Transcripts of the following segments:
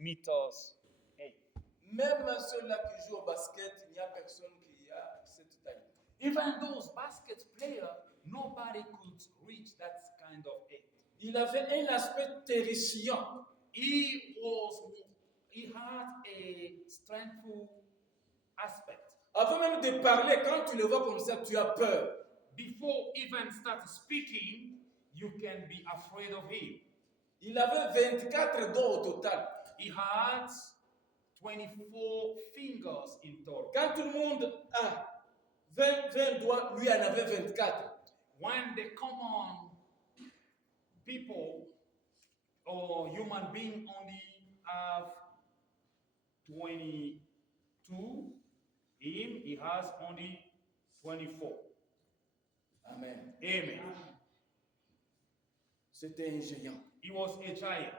meters 8. Même ceux-là qui jouent au basket, il n'y a personne qui a cette taille. Even those basket players, nobody could reach that kind of height. Il avait un aspect terrifiant. He had a strengthful aspect. Avant même de parler, quand tu le vois comme ça, tu as peur. Before even start speaking, you can be afraid of him. Il avait 24 doigts au total. He had 24 fingers in total. Quand tout le monde a 20 doigts, lui en avait 24. When the common people or human being only have 22, he has only 24. Amen. Amen. C'était un géant. He was a giant.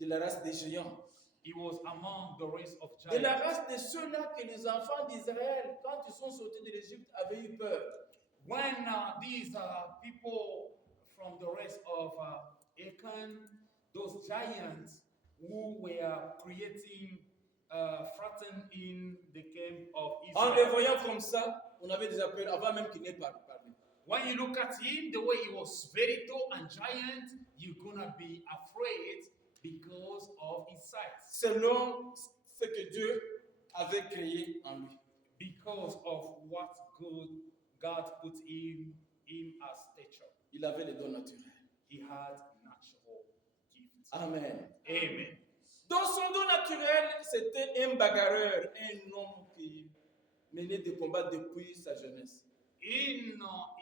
De la race des géants. He was among the race of De la giants. race de ceux-là que les enfants d'Israël, quand ils sont sortis de l'Égypte, avaient eu peur. When these people from the race of Achan, those giants who were creating frightened in the camp of En les Israel. voyant comme ça, on avait déjà peur avant même qu'il n'ait parlé. When you look at him, the way he was very tall and giant, you're gonna be afraid because of his size. Selon ce que Dieu avait créé en lui. Because of what God put in him as stature. Il avait les dons naturels. He had natural gifts. Amen. Amen. Dans son don naturel, c'était un bagarreur, un homme qui menait des combats depuis sa jeunesse. In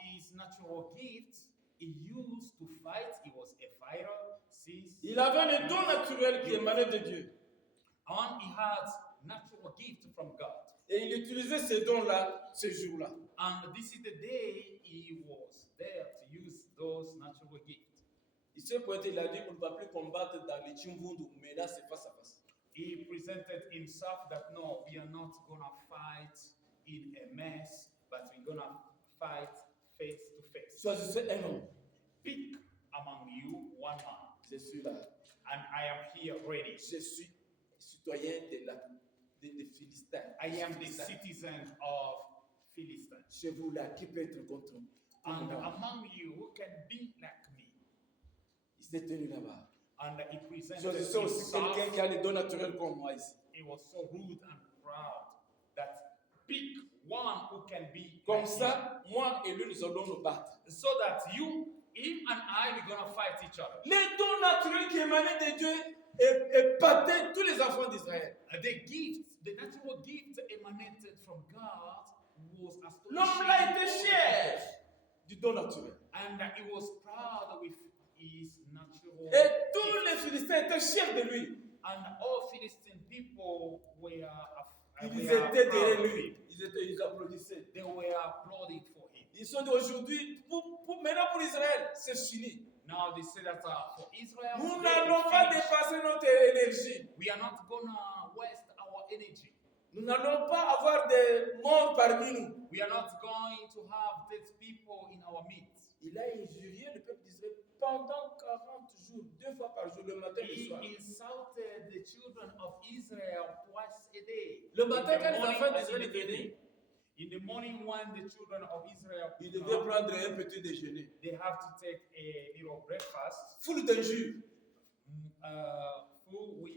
his natural gifts, he used to fight. He was a fighter since. Il avait les dons naturels qui émanaient de Dieu. And he had natural gift from God. Et il utilisait ces dons-là, ce jour-là. And this is the day he was there to use those natural gifts. Il s'est pointé, il a dit qu'on ne va plus combattre dans les Chimbundu, mais là c'est face à face. He presented himself that no, we are not gonna fight in a mess, but we're gonna fight face to face. Choisissez un homme. Pick among you one man, Je suis là. and I am here ready. Je suis citoyen des Philistins. I am the citizen of Philistine. Chez vous là, qui peut être contre moi? And among you who can be like me. Il s'est tenu là-bas. And he presented Choisissez aussi himself. quelqu'un qui a les dons naturels comme moi ici. He was so rude and proud that pick one who can be Comme like ça, moi et lui, nous allons nous battre. him. So that him and I, we're gonna fight each other. Les dons naturels qui émanaient de Dieu épataient tous les enfants d'Israël. The natural gift emanated from God was L'homme là était astonishing. fier du don naturel. And he was proud with his natural Et tous gift. les Philistins étaient fiers de lui. And all Philistine people were Ils were étaient proud derrière of lui. him. Ils applaudissaient. They were applauding for him. Ils sont dit aujourd'hui, maintenant pour Israël, c'est fini. Now they say that for Israel, Nous today n'allons it's pas finished. dépasser notre énergie. We are not gonna waste our energy. Nous n'allons pas avoir des morts parmi nous. We are not going to have dead people in our midst. Il a injurié le peuple d'Israël pendant 40 jours, 2 fois par jour, le matin et le He soir. insulted the children of Israel twice a day. Le In matin, the quand les morning enfants and d'Israël in the venaient, evening. In the morning, when the children of Israel ils come, devaient prendre un petit déjeuner. they have to take a little breakfast Full d'injures. full with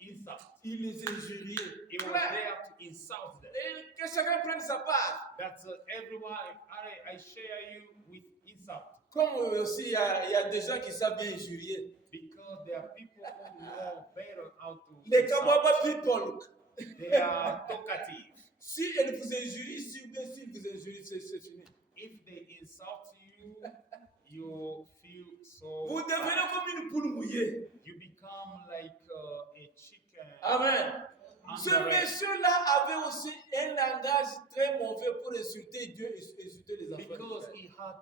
insult. Il les injuriait. He was Ouais. there to insult them. Et que chacun prenne sa part. That's everyone. I share you with insult Comme aussi, il y a des gens qui savent bien injurier. because there are people who know better how to. Les insult. Kababa people. They are talkative. Si elle vous injurie, si ou bien s'il vous injurie, c'est fini. If they insult you, you feel so. Vous devenez comme une poule mouillée. You become like a chicken. Amen. Ce under it. monsieur-là avait aussi un langage très mauvais pour insulter Dieu et insulter les enfants. Because d'Israël. he had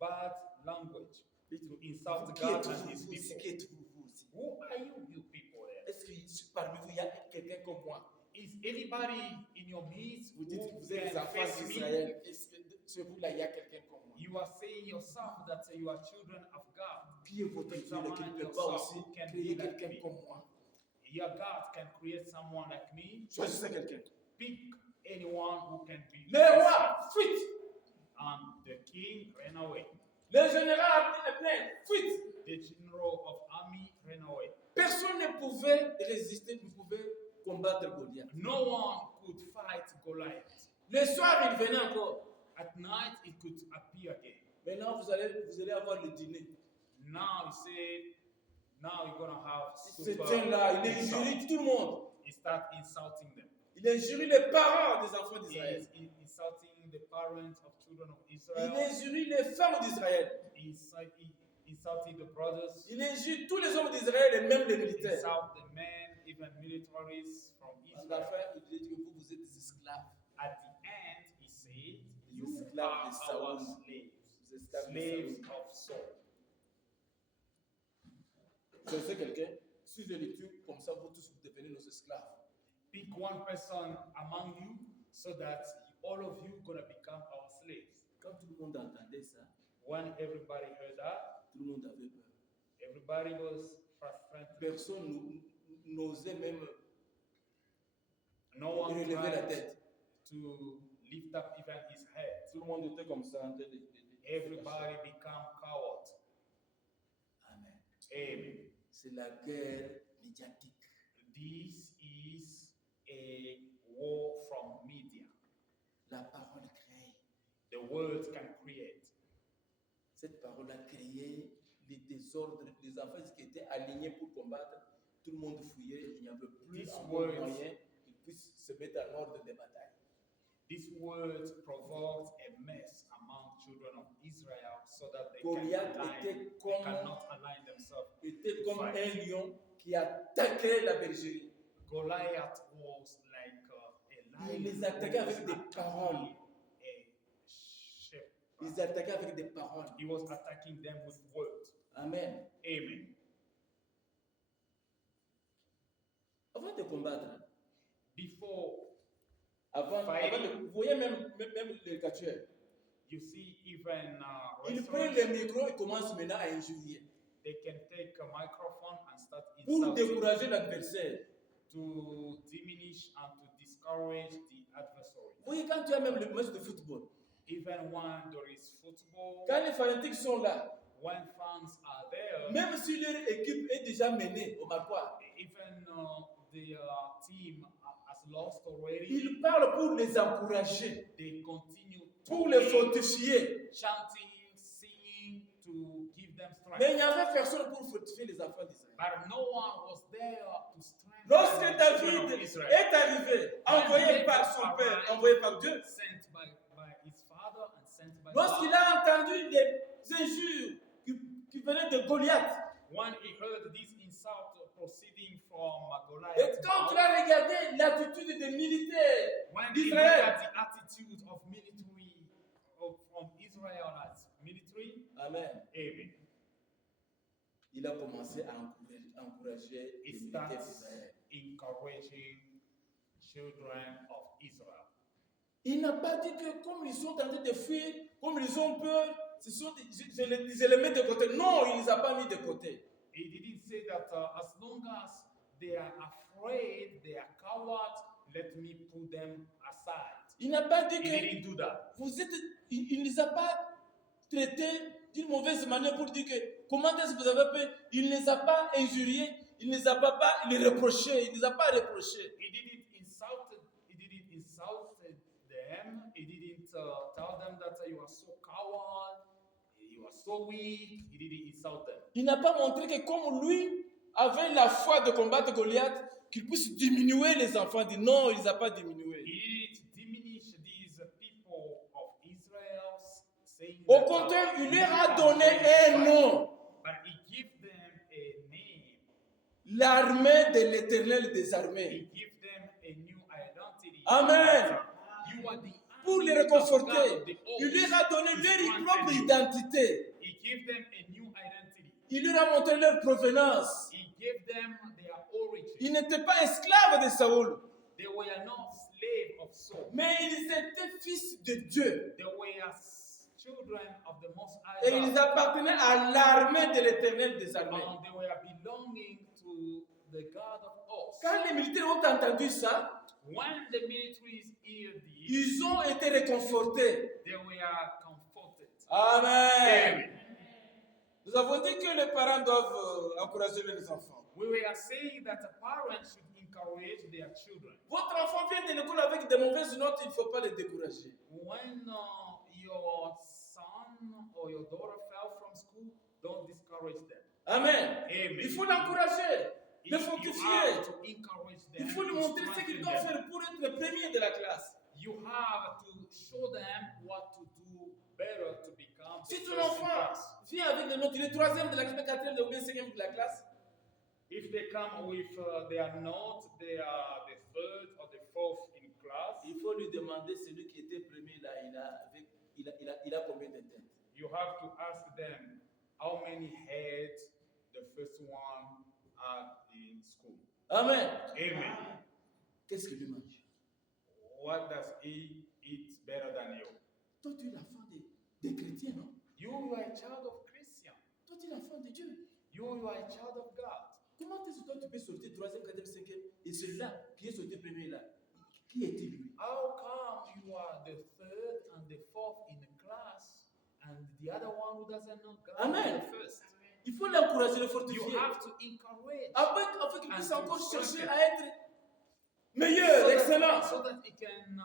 bad language to insult Qui God êtes-vous, and his vous aussi? people. Qui êtes-vous, vous aussi? Who are you people there? Est-ce que parmi vous, il y a quelqu'un comme moi? Is anybody in your midst Vous dites que who vous êtes les can enfants face me? d'Israël. Est-ce que chez vous, là, il y a quelqu'un comme moi? You are saying yourself that you are children of God. Qui est votre Pick Dieu someone qui ne peut yourself pas aussi who can créer be like quelqu'un me. comme moi? Your God can create someone like me. Choisissez quelqu'un. Pick anyone who can be. Les rois, fuite. And the king ran away. Les généraux plein, fuite. The general of army ran away. Personne ne pouvait résister, ne pouvait combattre Goliath. No one could fight Goliath. Le soir, il venait encore. At night, it could appear again. Maintenant, vous allez avoir le dîner. Now he said, now you're gonna have Il se tient là, il insult. injurie tout le monde. He start insulting them. Il injurie les parents des enfants He d'Israël. is insulting the parents of children of Il Israel. injurie les femmes d'Israël. He insulting the brothers. Il injurie tous les hommes d'Israël et même les He militaires. insult the men, even militaries from À Israel. la fin, il dit que vous êtes des esclaves. At the end, he said, Les "You esclaves are de our Saoul. slaves, Les esclaves de slaves Saoul. of Saul." Choisissez quelqu'un. Si je le tue, comme ça, vous tous devenez nos esclaves. Pick one person among you, so that all of you gonna become our slaves. Quand tout le monde entendait ça, When everybody heard that, tout le monde avait peur. everybody was frustrated. Personne n'osait même No one relever la tried tête. to lift up even his head. Tout le monde était comme ça en train de. Everybody become coward. Amen. Amen. C'est la guerre médiatique. This is a war from media. La parole crée. The words can create. Cette parole a créé les désordres. Les enfants qui étaient alignés pour combattre, tout le monde fouillait. Il n'y avait plus These un words- moyen qu'ils puissent se mettre en ordre des batailles. These words provoked a mess among children of Israel so that they, Goliath they cannot align themselves. était comme un lion qui attaquait la bergerie. Goliath was like a lion. Il les attaquait who was avec des attacking paroles. a shepherd. Ils attaquaient avec des paroles. He was attacking them with words. Amen. Amen. Avant de combattre, Before avant de, vous voyez même les catcheurs. you see, even Ils prennent restaurants, le micro et commencent maintenant à injurier. they can take a microphone and start Pour insulting décourager l'adversaire. to diminish and to discourage the adversary. Vous voyez, quand tu as même le match de football, Even when there is football, quand les fanatiques sont là, when fans are there, même si leur équipe est déjà menée au Marquois, even the team has lost already, ils parlent pour les encourager, they continue pour les talking, fortifier. chanting, singing to give them strength. Mais il n'y avait personne pour fortifier les enfants d'Israël. But no one was there to strengthen Lorsque the children David of Israel. est arrivé, envoyé par son père, envoyé par Dieu, Sent by his father and sent by lorsqu'il God. a entendu les injures qui venaient de Goliath, When he heard this insult proceeding from et Goliath, quand il a regardé l'attitude des militaires when he looked d'Israël, at the attitude of military from Israelites military, Amen, Amen, il a commencé à encourager he les militaires starts d'Israël. encouraging children of Israel. Il n'a pas dit que comme ils sont en train de fuir, comme ils ont peur, je les mets de côté. Non, il ne les a pas mis de côté. He didn't say that as long as they are afraid, they are cowards, let me put them aside. Il n'a pas dit He que didn't do that. il ne les a pas traités d'une mauvaise manière pour dire que comment est-ce que vous avez peur. Il ne les a pas injuriés, il ne les a pas les reprochés, il ne les a pas reprochés. He didn't insult them. He didn't tell them that you are so coward, you are so weak. He didn't insult them. Il n'a pas montré que comme lui avait la foi de combattre Goliath, qu'il puisse diminuer les enfants. Il dit non, il ne les a pas diminués. He didn't diminish these people of Israel, saying Au that, contraire, il you leur a are donné going to un fight. nom. But he gave them a name. L'armée de l'Éternel des armées. He gave them a new identity. Amen. You are the Pour les army of God réconforter, of the il old. leur a donné To leur strengthen propre you. identité. He gave them a new identity. Il leur a montré leur provenance. He gave them their origin. Ils n'étaient pas esclaves de Saoul, They were not slaves of Saul. mais ils étaient fils de Dieu. They were children of the Most Et High ils God. appartenaient à l'armée de l'Éternel des armées. And they were belonging to the God of hosts. Quand les militaires ont entendu ça, When the militaries heard this, ils ont été réconfortés. they were comforted. Amen. Amen. Nous avons dit que les parents doivent encourager leurs enfants. We were saying that the parents should encourage their children. Votre enfant vient de l'école avec de mauvaises notes, il ne faut pas le décourager. When your son or your daughter fell from school, don't discourage them. Amen. Amen. Il faut l'encourager, le You fortifier. have to encourage them. Il faut lui to montrer ce strengthen qu'il doit them. faire pour être le premier de la classe. You have to show them what to do better to become the Si ton first in enfant class. vient avec des notes, il est troisième de la classe, quatrième ou bien cinquième de la classe, If they come with their notes, they are the third or the fourth in class. il faut lui demander celui qui était premier là, il a combien de têtes? You have to ask them how many heads the first one had in school. Amen. Amen. Qu'est-ce qu'il lui mange? What does he eat better than you? Toi, tu es l'enfant des chrétiens, non? You are a child of Christian. Toi, tu es l'enfant de Dieu. You are a child of God. Comment est-ce que toi, tu peux sortir troisième, quatrième, cinquième, et celui-là qui est sorti premier là, qui est-il lui? How come you are the third and the fourth in the class, and the other one who doesn't know God Amen. is the first? Il faut l'encourager, le You fortifier. have to encourage Afin qu'il puisse And encore to chercher strengthen. à être meilleur, excellent. so that he can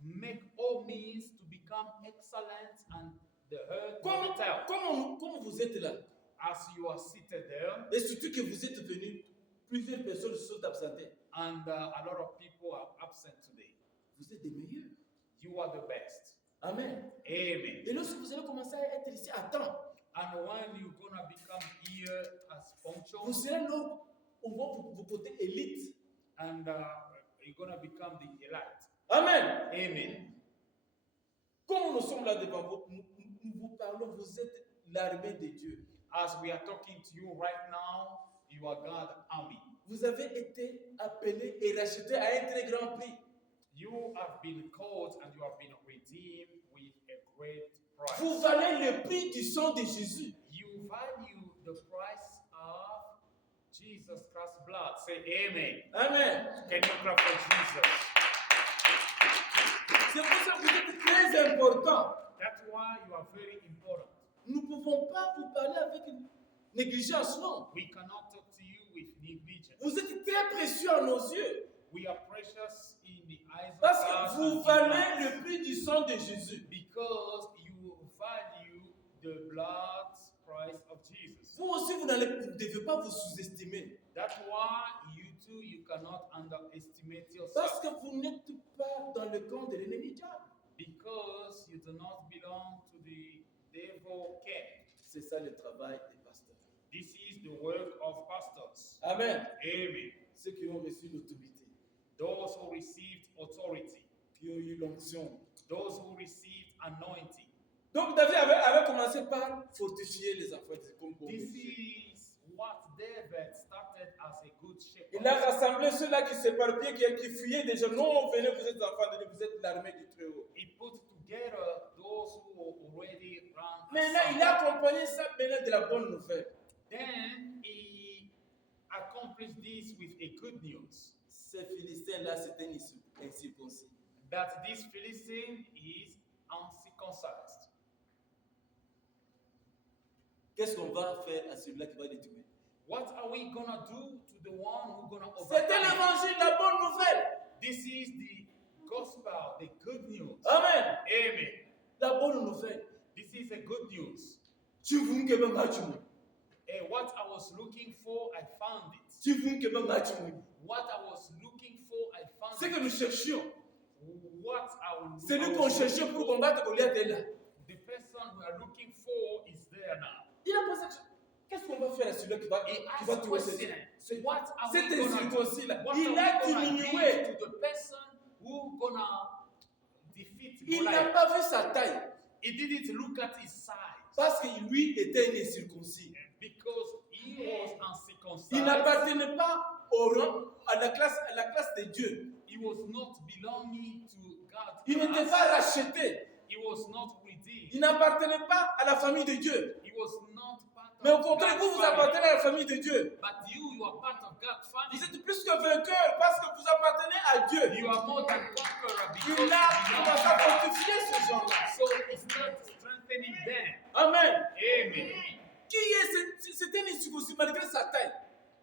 make all means to become excellent and the head of the tail. Comme vous êtes là, As you are seated there, et surtout que vous êtes venus, plusieurs personnes se sont absentées. and a lot of people are absent today, Vous êtes des meilleurs. you are the best. Amen. Amen. Et lorsque vous allez commencer à être ici à temps, And when you're gonna become here as vous punctual, serez là, on va vous porter élite. and you're gonna become the elite. Amen. Amen. Comme nous sommes là devant vous, nous vous parlons, vous êtes l'armée de Dieu. As we are talking to you right now, you are God's army. Vous avez été appelés et rachetés à un très grand prix. You have been called and you have been redeemed with a great price. Vous valez le prix du sang de Jésus. You value the price of Jesus Christ's blood. Say amen. Amen. Can you clap for Jesus? C'est pour ça que vous êtes très important. That's why you are very important. Nous ne pouvons pas vous parler avec une négligence, non. We cannot talk to you with negligence. Vous êtes très précieux à nos yeux. We are precious in the eyes of Parce God que vous and valez in le prix du sang de Jésus. because you value the blood price of Jesus. Vous aussi, vous ne devez pas vous sous-estimer. That's why you too, you cannot underestimate Parce yourself. que vous n'êtes pas dans le camp de l'ennemi diable. Because you do not belong to the devil camp. C'est ça le travail des pasteurs. This is the work of pastors. Amen. Amen. Ceux qui ont reçu l'autorité, Those who received authority, qui ont eu l'onction. those who received anointing. Donc David avait commencé par fortifier les enfants. Comme bon This berger. is what David started as a good shepherd. Il a rassemblé ceux-là qui s'éparpillaient, qui fuyaient déjà. Non, venez, vous êtes enfants de Dieu, vous êtes l'armée du Très-Haut. He put together those who already ran. Maintenant, il a accompagné ça maintenant de la bonne nouvelle. Then he accomplished this with a good news. Ces Philistins-là, c'était incirconcis. That this Philistine is uncircumcised. Qu'est-ce qu'on va faire à celui-là qui va les tuer? What are we gonna do to the one who's gonna C'était overcome? l'évangile, la bonne nouvelle. This is the gospel, the good news. Amen. Amen. La bonne nouvelle. This is a good news. Tu veux que me matche-moi. And what I was looking for, I found it. Tu veux que me matche-moi. What I was looking for, I found Ce que it. nous cherchions, What I was celui qu'on cherchait pour combattre Goliath est là. the person we are looking for is there now. Il a posé, qu'est-ce qu'on va faire à celui-là qui He va asked tuer question, ce what are cet we gonna do? incirconcis-là? What Il a are we gonna diminué. give to the person who gonna defeat Il n'a Goliath? pas vu sa taille He didn't look at his size parce que lui était un incirconcis. because he was uncircumcised. Il n'appartenait pas au rang, à la classe de Dieu. He was not belonging to God. Il n'était pas racheté. He was not redeemed. Il n'appartenait pas à la famille de Dieu. He was not part Mais au of contraire, God's vous family. appartenez à la famille de Dieu. But you are part of God's Vous family. êtes plus que vainqueur parce que vous appartenez à Dieu. You are more than conqueror because Il n'a you pas belong to God. fortifié ces gens-là. So it's not strengthening them. Amen. Amen. Qui est c'était un incirconcis malgré sa taille.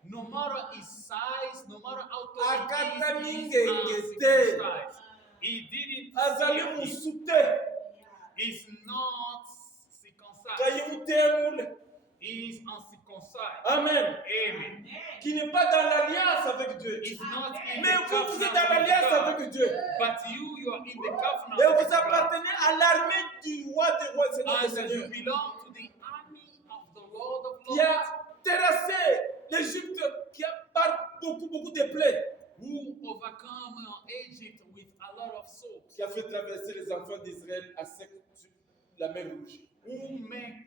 No matter his size, no matter how tall he Akata is, ninge he's ngete. uncircumcised. He didn't Azali fear him. musute. He's not circumcised. Kayemutemule. He is uncircumcised. Amen. Amen. Qui n'est pas dans l'alliance avec Dieu. He's not in Mais the vous, vous êtes covenant dans with l'alliance God. avec Dieu. But you are in the covenant Et with vous God. appartenez à l'armée du roi des rois, Seigneur des And you seigneurs. belong to the army of the Lord of Qui Lords, a terrassé l'Égypte, qui a par beaucoup de plaies. who overcome Egypt with a lot of souls, Qui a fait traverser les enfants d'Israël à sec sur la mer Rouge. who made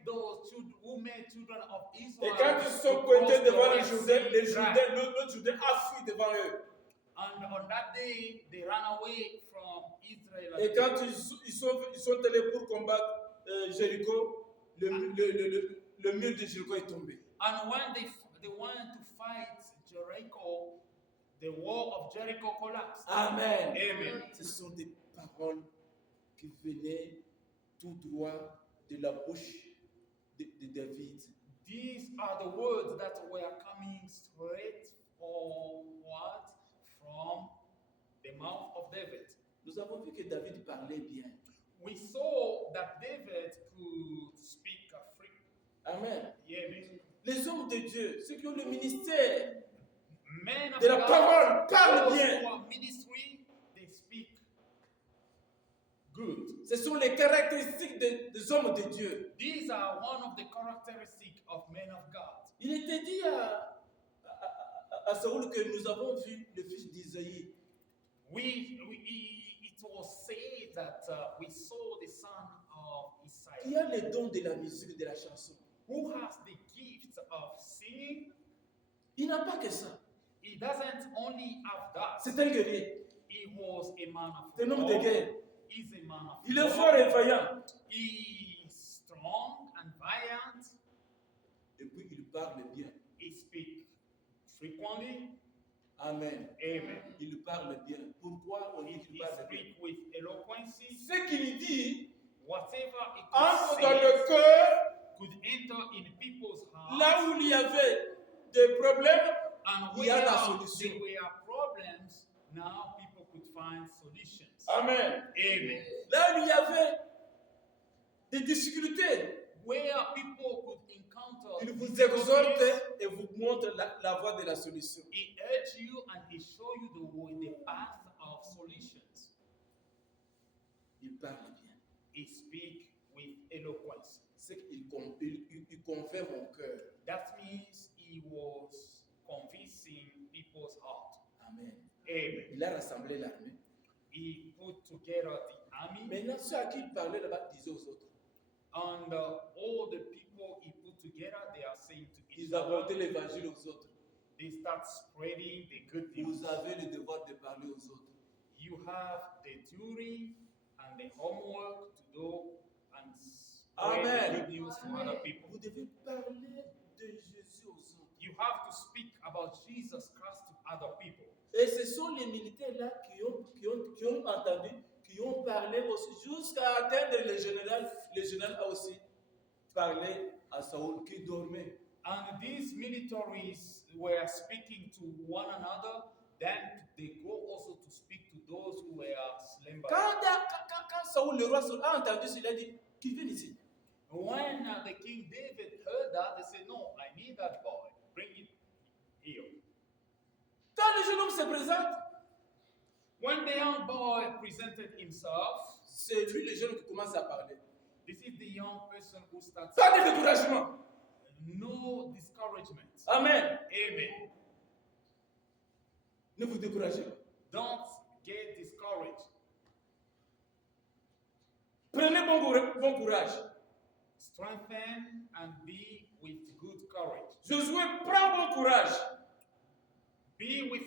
children of Et Israel quand ils sont to pointés cross devant the les Red Jourdains, Sea les dry. Jourdains, l'autre Jourdain a fui devant eux. And on that day, they ran away from Israel. Et quand ils sont allés pour combattre Jéricho, le mur de Jéricho est tombé. And when they went to fight Jericho, the wall of Jericho collapsed. Amen. Amen. Ce sont des paroles qui venaient tout droit de la bouche de David. These are the words that were coming straight forward from the mouth of David. Nous avons vu que David parlait bien. We saw that David could speak free. Amen. Amen. Les hommes de Dieu, ceux qui ont le ministère Men of de la God, parole, parlent those bien. who are ministry, they speak good. Ce sont les caractéristiques des hommes de Dieu. These are one of the characteristics of men of God. Il était dit à Saoul que nous avons vu le fils d'Isaïe. It was said that we saw the son of Qui Isaiah, a le don de la musique, de la chanson. who has the gift of singing. Il n'a pas que ça. He doesn't only have that. C'est un guerrier. He was a man of C'est un homme de war. guerre. He's a man of Il est war. fort et vaillant. He is strong and valiant. Et puis il parle bien. He speaks frequently. Amen. Amen. Il parle bien. Pourquoi on dit He qu'il parle bien? speaks with eloquence. Ce qu'il dit Whatever he entre could dans say le cœur, could enter in people's hearts. là où il y avait des problèmes, And il y a la where solution. there were problems, now people could find solutions. Amen. Amen. Là où il y avait des difficultés, Where people could encounter il vous difficulties, exhorte et vous montre la voie de la solution. he urges you and he shows you the way, the path of solutions. Il parle bien. He speaks with eloquence. C'est qu'il convainc mon cœur. That means he was convincing people's heart. Amen. Amen. Il a rassemblé l'armée. He put together the army, Maintenant, ceux à qui il parlait là-bas disaient aux autres. and all the people he put together, they are saying to each Ils other, apportaient l'évangile aux autres. they start spreading the good news. Vous avez le devoir de parler aux autres. You have the duty and the homework to do and spread Amen. the good news to other people. Vous devez parler de Jésus aux autres. You have to speak about Jesus Christ to other people. Et ce sont les militaires-là qui ont entendu, qui ont parlé aussi, jusqu'à atteindre le général. Le général a aussi parlé à Saoul qui dormait. And these militaries were speaking to one another, then they go also to speak to those who were slumbering. Quand Saoul, le roi Saoul, a entendu cela, il a dit qu'il vienne ici. When the King David heard that, they said, no, I need that boy. Bring him here. Quand le jeune homme se présente, When the young boy presented himself, c'est lui le jeune qui commence à parler. this is the young person who starts. Pas de découragement. No discouragement. Amen. Amen. Ne vous découragez pas. Don't get discouraged. Prenez bon courage. Strengthen and be with good courage. Josué, prends bon courage. Be with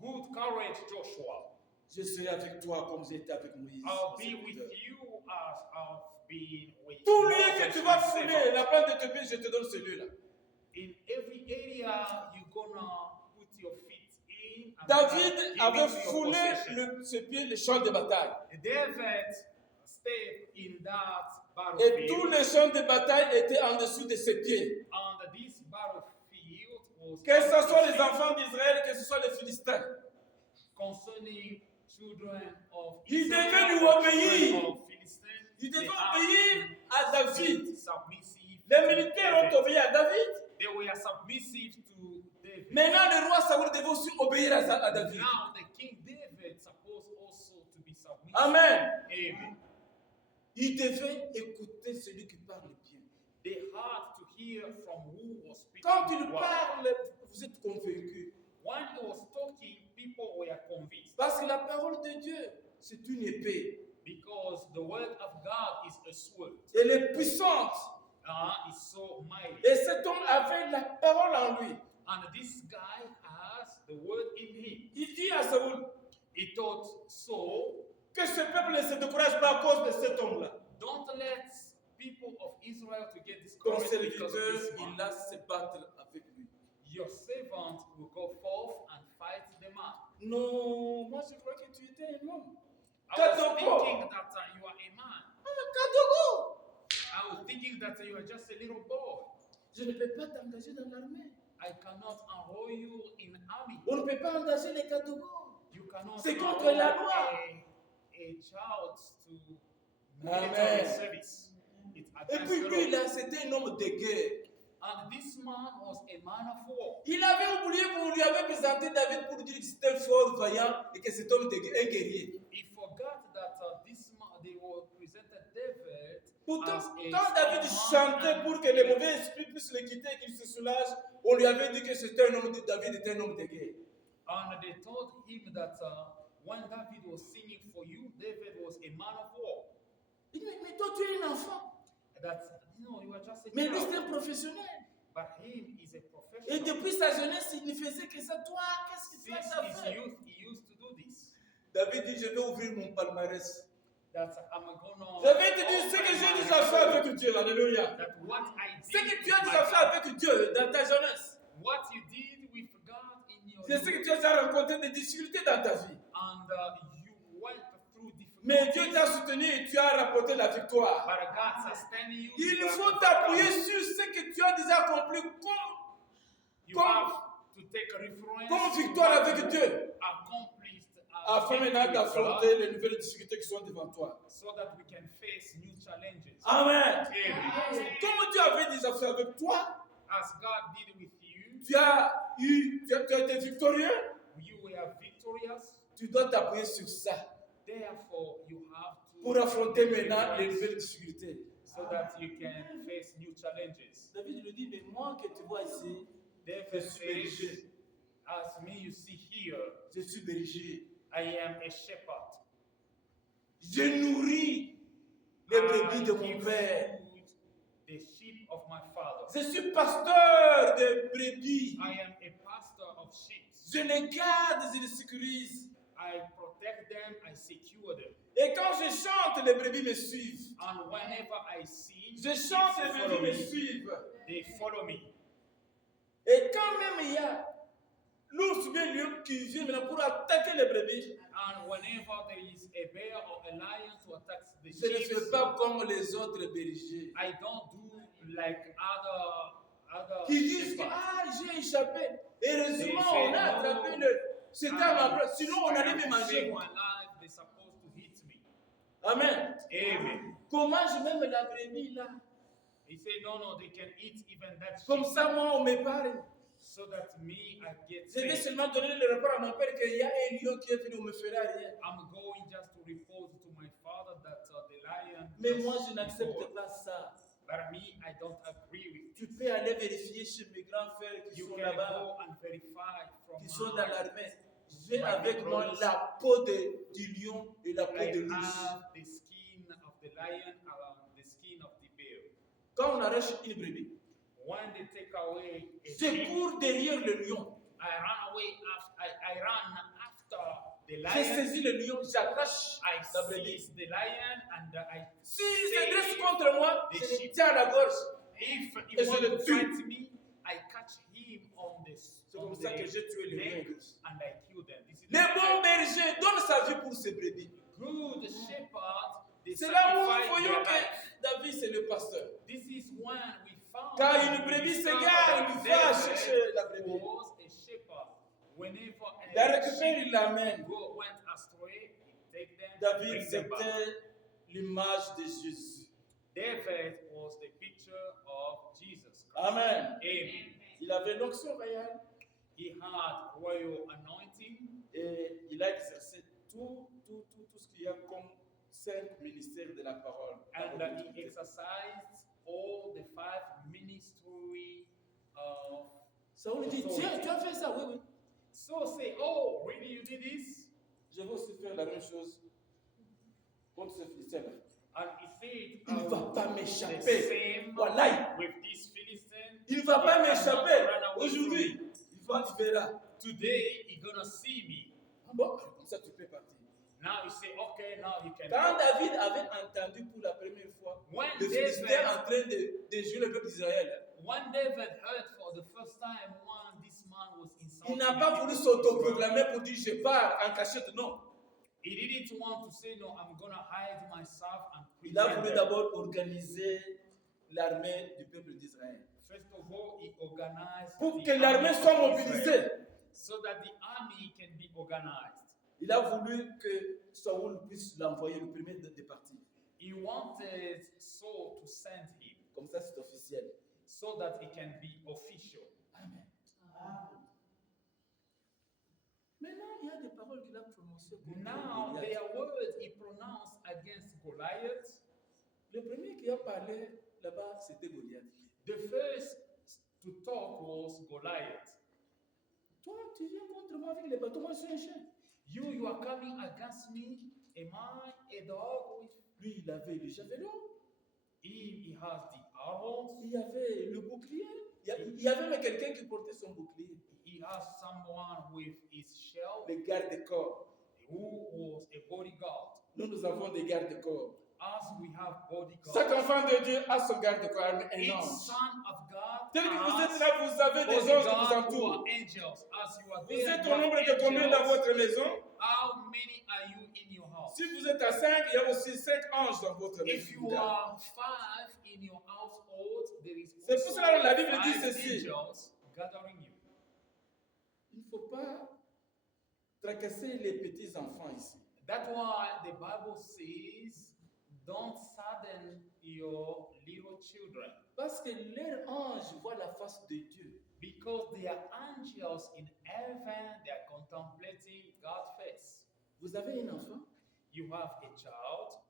good courage, Joshua. Je serai avec toi comme j'étais avec Moïse. I'll be with you as being with Tout lieu que Moses tu vas and fouler, Sephora. la plante de tes pieds, je te donne celui-là. In every area you're gonna put your feet in. I'm David gonna give avait it to your foulé possession. ses pieds le champ de bataille. David stayed in that Et tous battlefield, les champs de bataille étaient en dessous de ses pieds. and this battlefield was Que ce soit les concerning enfants d'Israël, que ce soit les Philistins. children of Il Israel, devait lui obéir. children of Philistines. Il devait They had obéir à to David. be submissive Les to militaires ont David. obéi à David. They were submissive to David. Maintenant, le roi Saoul devait aussi obéir à David. Now the King David supposed also to be submissive. Amen. Amen. Il devait écouter celui qui parle bien. They had to hear from who was speaking. Quand il well. parle, vous êtes convaincus. When he was talking, people were convinced Parce que la parole de Dieu, c'est une épée. because the word of God is a sword. Elle est puissante. It's so mighty. Et cet homme avait la parole en lui. And this guy has the word in him. Il dit à Saoul He thought, so que ce peuple ne se décourage pas à cause de cet homme-là. don't let people of Israel to get Ton discouraged because of serviteur, this man. il a se battre avec lui. Your servant will go forth and fight the man. Non, moi je crois que tu étais un homme. I was Kadogo. thinking that you are a man. Kadogo. I was thinking that you are just a little boy. Je ne peux pas t'engager dans l'armée. I cannot enroll you in army. On ne peut pas engager les Kadogo. You cannot C'est contre enroll la loi. a child to Amen. military service. It's Et against puis the lui, law. là, c'était un homme de guerre. And this man was a man of war. Il avait oublié qu'on lui avait présenté David pour lui dire que c'était un fort vaillant et que cet homme était un guerrier. He forgot that this man, they were presented David Pourtant, as a quand David strong chantait man pour que les mauvais esprits puissent le quitter et qu'il se soulage, on lui avait dit que c'était un homme de David était un homme de guerre. And they told him that when David was singing for you, David was a man of war. Il dit, mais toi, tu es un enfant. That, no, you are just a Mais lui, c'est child. un professionnel. But him is a Et professional. depuis sa jeunesse, il ne faisait que ça. Toi, qu'est-ce que tu Since as his fait? youth, he used to do this. David dit, je vais ouvrir mon palmarès. That I'm gonna. Je vais te dire ce que j'ai déjà fait avec Dieu. Alléluia. That what I did. Ce que tu as with déjà my fait God, avec Dieu dans ta jeunesse. what you did with God in your C'est ce que youth, tu as déjà rencontré des difficultés dans ta vie. and you went through Mais Dieu difficulties. t'a soutenu et tu as rapporté la victoire. But God sustaining you. Il You faut have t'appuyer to- sur ce que tu as déjà accompli You comme- have to take reference comme to victoire what avec you Dieu. accomplished Afin victory maintenant with d'affronter God, les nouvelles difficultés qui sont devant toi. so that we can face new challenges. Amen. Amen. Comme Dieu avait déjà fait avec toi, As God did with you, tu as été victorieux, you were victorious. tu dois t'appuyer sur ça Therefore, you have to pour affronter take maintenant les reference nouvelles difficultés. so that you can face new challenges. David lui dit, mais moi que tu vois ici, David je suis says, berger. as me you see here, Je suis berger. I am a shepherd. Je nourris les brebis de I mon give père. food the sheep of my father. Je suis pasteur de brebis. I am a pastor of sheep. Je les garde, je les sécurise. I protect them, I secure them. Et quand je chante, les brebis me suivent. And whenever I sing, Je chante, les sheep brebis follow me me. suivent. They follow me. Et quand même il y a l'ours ou bien le lion qui vient maintenant pour attaquer les brebis, And whenever there is a bear or a lion to attack the je ne sheep, fais pas comme les autres bergers I don't do like other qui disent que shepherds. ah, j'ai échappé. Heureusement, They on a say, attrapé le. C'était à ma place. Sinon, on allait me manger. Save moi. my life, they're supposed to hit me. Amen. Amen. Comment je mets la brebis là? He said, no, they can eat even that sheep. Comme ça, moi, on m'épargne. So that me, I get Je vais saved. seulement donner le rapport à mon père qu'il y a un lion qui est venu, on ne me fera rien. I'm going just to report to my father that the lion. Mais is moi, je n'accepte before. pas ça. But me, I don't agree with Tu it. peux aller vérifier chez mes grands frères qui You sont can là-bas, go and verify from qui sont dans l'armée. J'ai my avec moi brothers. la peau du lion et la peau I de l'ours. have the skin of the lion and the skin of the bear. Quand on arrache une brebis, When they take away a je sheep, cours derrière le lion. I run away after, I run after the the J'ai lion. saisi le lion, j'arrache I la brebis. seize the lion and I S'il se dresse seize contre moi, the je le sheep. tiens à la gorge. If Et he je wants le to tue. fight me, I catch him on the, C'est comme ça que j'ai tué le lion. neck and I kill them. This is Le bon berger donne sa vie pour ses brebis. good shepherd. They C'est là où nous sacrifice voyons their que life. David, c'est le pasteur. This is when we found Quand that une brebis we s'égare, il discovered va that chercher la David brebis. was a shepherd. Whenever Il la a récupère, il l'amène. sheep went astray, he take them, David, bring them back. c'était l'image de Jésus. David was the picture of Jesus Christ. Amen. Amen. Il avait l'onction royale He had royal anointing et il a exercé tout ce qu'il y a comme 5 ministères de la parole. and he exercised all the 5 ministry. Saoul dit, tiens, tu as fait ça, oui, oui. So say, oh, really you did this? Je vais aussi faire la même chose contre ce Philistin-là. And he said, Il ne va pas the m'échapper. same Voilà. with this Philistine. Il ne va pas He m'échapper. cannot run away Aujourd'hui, tu verras. Today he gonna see me. Ah bon, comme ça tu peux partir. Now you say, okay, now you can. Quand David avait entendu pour la première fois When le Philistin David, en train de jouer le peuple d'Israël, when David heard for the first time when this man was insulting, il n'a pas the voulu people of Israel, s'autoproclamer pour dire je pars en cachette. Non. he didn't want to say, no, I'm gonna hide myself and Il a pretend voulu that- d'abord organiser l'armée du peuple d'Israël. First of all, he organized Pour the que l'armée army soit of Israel, mobilisée, so that the army can be organized. il a voulu que Saoul puisse l'envoyer le premier de partir. He wanted Saul to send him Comme ça, c'est officiel. so that it can be official. Amen. Maintenant, il y a des paroles qu'il a prononcées contre Now, Goliath. there are words he pronounced against Goliath. Le premier qui a parlé là-bas, c'était Goliath. The first to talk was Goliath. Toi, tu viens contre moi avec les bâtons, moi je suis un chien. You are coming against me. Am I a dog? Lui, il avait le javelot, He has the arrows. il avait le bouclier. Il y avait même quelqu'un qui portait son bouclier. He has someone with his shield Le garde-corps. who was a bodyguard. Nous avons des garde-corps. As we have bodyguards, Chaque enfant de Dieu a son garde-corps, un each ange. son of God Tel que vous êtes has là, vous avez des anges qui vous bodyguards who entourent. are angels. As you are Vous there, êtes you au have nombre de combien dans angels. votre maison? How many are you in your house? Si vous êtes à 5, il y a aussi 5 anges dans votre maison. If you are 5 in your household, there is C'est pour cela que la Bible dit 5 ceci. angels gathering you. Il ne faut pas tracasser les petits enfants ici. That's why the Bible says, don't sadden your little children, Parce que leurs anges voient la face de Dieu. because they are angels in heaven. They are contemplating God's face. Vous avez un enfant, You have a child.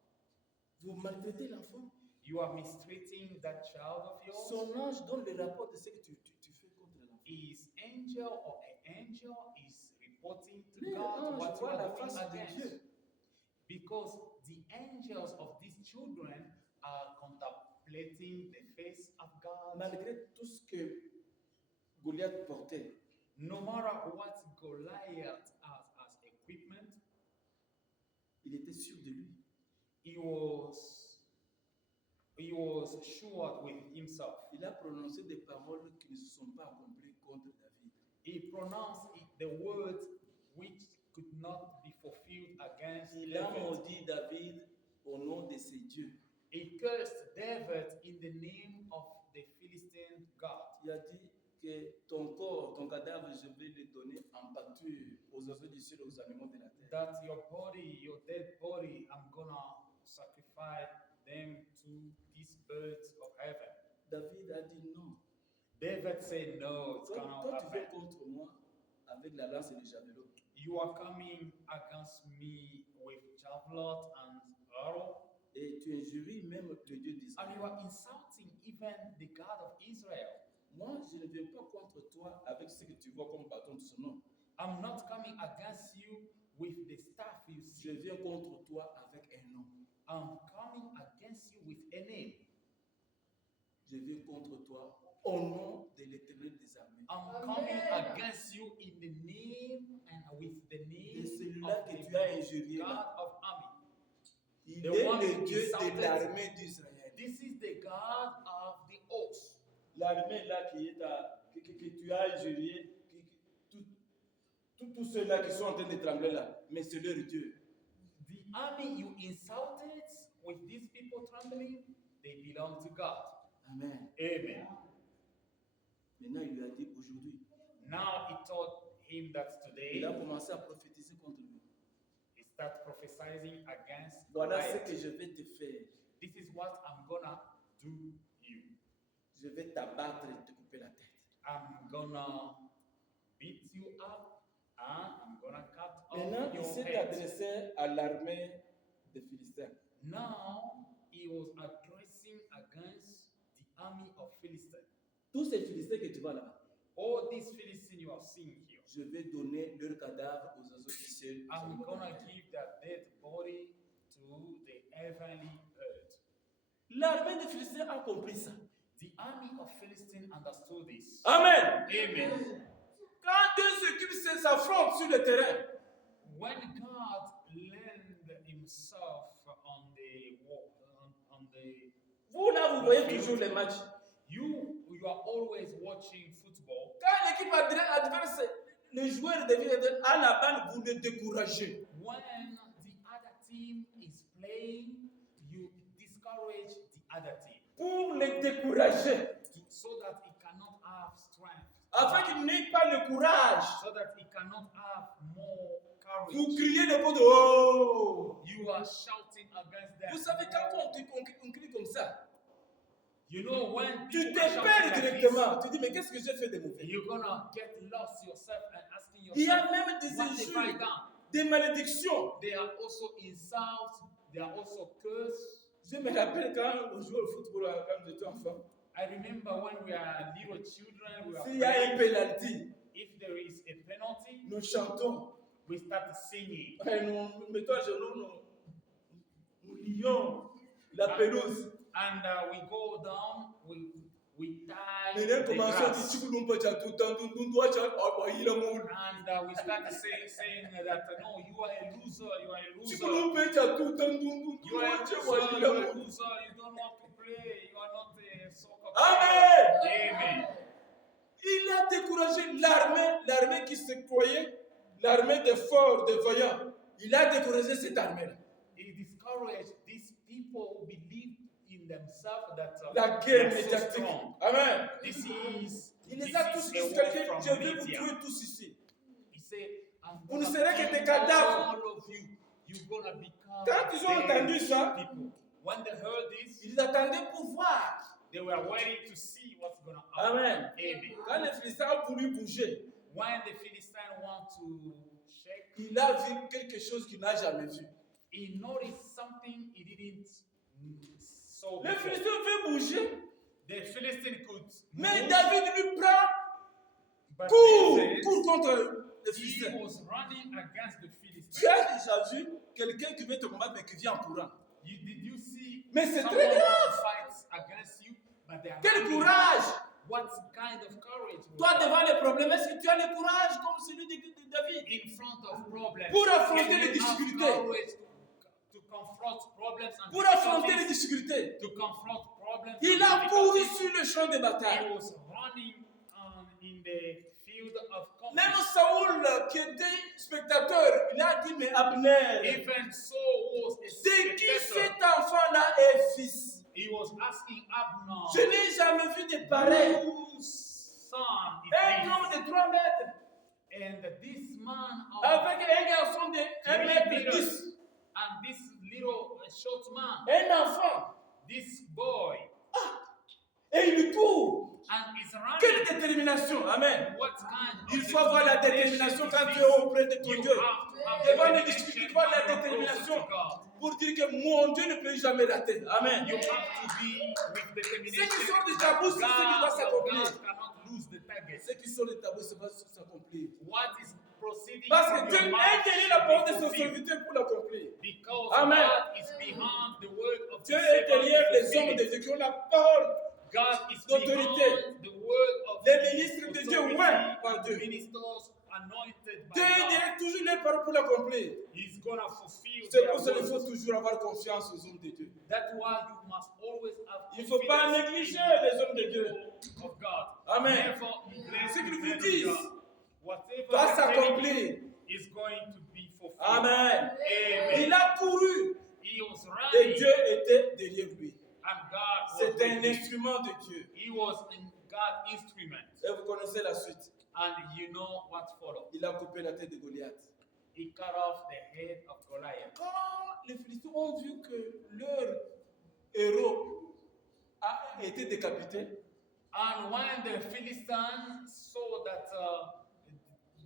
vous maltraitez l'enfant. You are mistreating that child of yours. Son ange donne le rapport de ce que tu fais contre l'enfant. His angel or an angel is reporting to Les God anges what you voient la are face doing de against. Dieu. Because the angels of these children are contemplating the face of God. Malgré tout ce que Goliath portait, No matter what Goliath has as equipment, il était sûr de lui. he was sure with himself. Il a prononcé des paroles qui ne se sont pas accomplies contre David. He pronounced the words which could not be fulfilled against Il a David. maudit David au nom de ses dieux. He cursed David in the name of the Philistine God. Il a dit que ton corps, ton cadavre, je vais le donner en pâture aux oiseaux du ciel, aux animaux de la terre. That your body, your dead body, I'm gonna sacrifice them to these birds of heaven. David a dit non. David said, no, it's Toi, gonna toi, tu viens happen. contre moi avec la lance et le javelot. You are coming against me with javelot and arrow, Et tu injuries même le Dieu and d'Israël. you are insulting even the God of Israel. Moi, je ne viens pas contre toi avec ce que tu vois comme bâton de son nom. I'm not coming against you with the staff you Je see. viens contre toi avec un nom. I'm coming against you with a name. Je viens contre toi au nom de l'Éternel des armées. I'm coming against you in the name and with the De name celui celui-là of que the tu as injurié, God là, of army. il The est one le who Dieu insulted- de l'armée d'Israël. This is the God of the host. L'armée là que tu as injurié, tous ceux-là qui sont en train de trembler là, mais c'est leur Dieu. The army you insulted with these people trembling, they belong to God. Amen. Amen. Maintenant, il lui a dit aujourd'hui, Now he told him that today il a commencé à prophétiser contre lui. he started prophesying against Voilà ce Goliath. que je vais te faire. This is what I'm gonna do you. Je vais t'abattre et te couper la tête. I'm gonna beat you up and I'm gonna cut off Maintenant, il your s'est head. adressé à l'armée des Philistins. Now he was addressing against the army of Philistines. Tous ces Philistins que tu vois là, All these Philistines you have seen here, je vais donner leur cadavre aux oiseaux du ciel. I'm gonna give that dead body to the heavenly earth. L'armée des Philistins a compris ça. The army of Philistines understood this. Amen. Amen. Quand deux équipes s'affrontent sur le terrain, When God landed himself on the wall, on the vous là, vous voyez toujours les matchs. you are always watching football. Quand l'équipe adverse, le joueur devient à la balle, vous le découragez. When the other team is playing, you discourage the other team Pour le décourager, so that he cannot have strength, afin qu'il n'ait pas le courage. so that he cannot have more courage. Vous criez le mot de oh. You are shouting against them. Vous savez, quand on crie comme ça, You know when tu people te are shouting perds like directement. Tu dis, mais qu'est-ce que j'ai fait de this, mauvais? you're gonna get lost yourself and asking Il y a yourself, même des what have I injures, done? des malédictions. They are also insults, they are also curse. Je me rappelle quand on jouait au football quand j'étais enfant. I remember when we are little children, we were S'il y a un playing. penalty, If there is a penalty, nous chantons. we start singing. Et nous mettons à genoux, nous lions la pelouse. And we go down, we tie Mais là, the commençons à dire, grass. tu peux pas dire tout le temps, nous doit dire, oh, bah, il a mon. And we start saying that, no, you are a loser, you are a Tu loser. peux pas dire tout le temps, nous You are a doit dire, loser, oh, il you a are a mon. loser, you don't want to play, you are not a soccer Amen. player. Amen. Il a découragé l'armée qui se croyait, l'armée des forts, des voyants. Il a découragé cette armée-là. He discouraged these people who believed in themselves that La they guerre are so médiatique. strong. Amen. This is Il les a tous this is a disqualifiés. word Je from vais vous media. tuer tous ici. He said, I'm Vous ne gonna serez que kill des cadavres. all of you. You're gonna become Quand ils ont dead entendu ça, people. When they heard this, ils attendaient pour voir. they were waiting to see what's gonna happen. Amen. Amen. Quand les Philistins ont voulu bouger, When the Philistines want to shake, il a vu quelque chose qu'il n'a jamais vu. he noticed something he didn't saw Les before. Philistins veulent bouger, The Philistine could mais move, David lui prend, but court David, contre les he Philistins. was running against the Tu Philistines. as déjà vu quelqu'un qui veut te combattre mais qui vient en courant. Did you see Mais c'est someone très who grave. fights against you, but they are Quel running? courage! What kind of courage? was Toi, that? devant les problèmes, est-ce que tu as le courage comme celui de David? In front of problems, Pour affronter can you les have difficultés. courage to confront problems and Pour affronter les difficulties, difficultés. to confront problems. Il and a couru difficulties. sur le champ de He bataille. was running in the field of Même conflict. Saoul, qui était spectateur, il a dit, mais Abner, Even Saul was a c'est qui spectator. cet enfant-là est fils? He was asking Abner, Je n'ai jamais vu de pareil. whose son is Un this? homme de 3 mètres, And this man avec un garçon de 1 mètre 10. and this little short man, Un enfant. this boy, Et il court. and is Quelle running. détermination. Amen. What kind of Il faut avoir la détermination quand tu es auprès de ton You Dieu. have to have Devant les determination difficultés, voir la when you're closer détermination to God. pour dire que mon Dieu ne peut jamais rater. Amen. You have to be with determination. Ceux qui sont des tabous, c'est ce qui va s'accomplir. God cannot lose the target. Ceux qui sont les tabous, ça va s'accomplir. What is proceeding Parce from que Dieu your est mouth derrière la porte de should son be fulfilled. serviteur pour l'accomplir. Because Amen. God is behind the word of Dieu the est servant derrière to les fulfill hommes it. de Dieu qui ont la parole. God is d'autorité. behind the word of Les ministres de Dieu, authority, ouais, par the Dieu. ministers anointed by Dieu God, dirait toujours les paroles pour l'accomplir. He's gonna fulfill C'est their pour cela qu'il faut words. toujours avoir confiance aux hommes de Dieu. That's why you must always have Il ne faut pas confidence négliger in les hommes de Dieu. people of God. Amen. Never neglect Ce the qu'ils men vous of disent God. Whatever va they're telling s'accomplir. you is going to be fulfilled. Amen. Amen. Il a couru He was et running, Dieu était derrière lui. and God was C'était with un him. instrument de Dieu. He was in God's instrument. Et vous connaissez la suite. And you know what followed. Il a coupé la tête de Goliath. He cut off the head of Goliath. Quand les Philistins ont vu que leur héros a été décapité, And when the Philistines saw that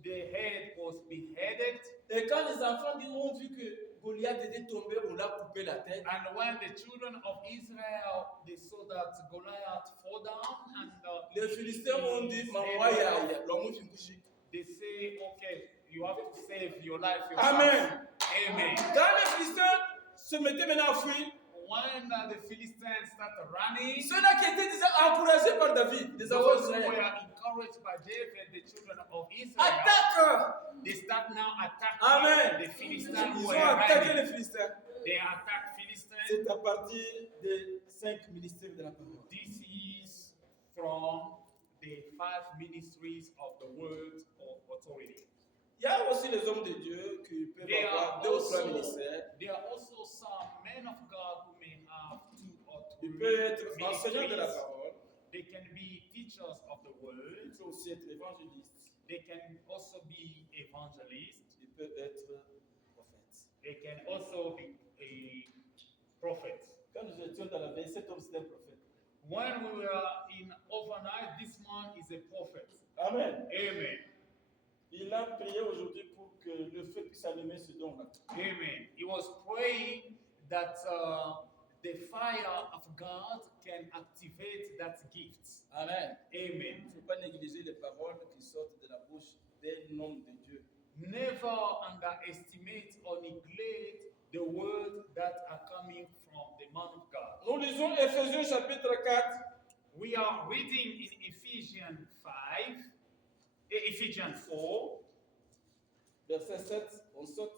the head was beheaded, et quand les enfants ont vu que Goliath était tombé, on l'a coupé la tête. and when the children of Israel they saw that Goliath fall down, and Les Philistins ont dit, his Maman, head l'homme est fini. they say, okay, you have to save your life yourself. Amen. Amen. Quand les Philistins se mettaient maintenant à fuir, When the Philistines started running, ceux-là qui étaient déjà encouragés par David, les enfants those who were d'Israël, encouraged by David, the children of Israel, attaquent. they start now attacking Amen. the Philistines Ils who ont were attaqué running. les Philistins. They attacked Philistines. C'est à partir des 5 ministères de la parole. This is from the 5 ministries of the word of authority. Il y a aussi les hommes de Dieu qui peuvent There avoir are 2 ou 3 also, ministères. there are also some men of God who may have 2 or 3 Ils peuvent être enseignants de la ministries. parole. They can be teachers of the Ils word. peuvent aussi être évangélistes. They can also be evangelists. Ils peuvent être prophètes. They can also be a prophet. Quand nous étions dans la veille, cet homme c'était un prophète. When we were in overnight, this man is a prophet. Amen. Amen. Il a prié aujourd'hui pour que le feu puisse allumer ce don-là. Amen. He was praying that the fire of God can activate that gift. Amen. Amen. Il ne faut pas négliger les paroles qui sortent de la bouche d'un homme de Dieu. Never underestimate or neglect the words that are coming from the man of God. Nous lisons Éphésiens chapitre 4, We are reading in Ephesians 4, verset 7, on saute.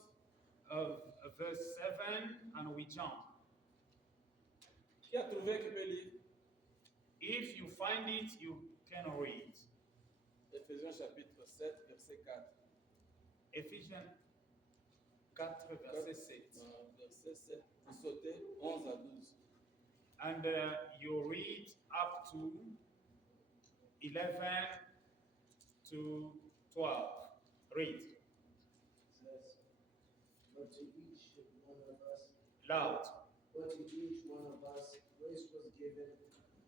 verse 7, and we jump. Qui a trouvé qui peut lire? If you find it, you can read. Éphésiens chapitre 7, verset 4. Ephesians 4, verset 7. Verset 7, vous sautez 11 à 12. And you read up to 11 to 12. Read Says, but to each one of us, loud. but to each one of us, grace was given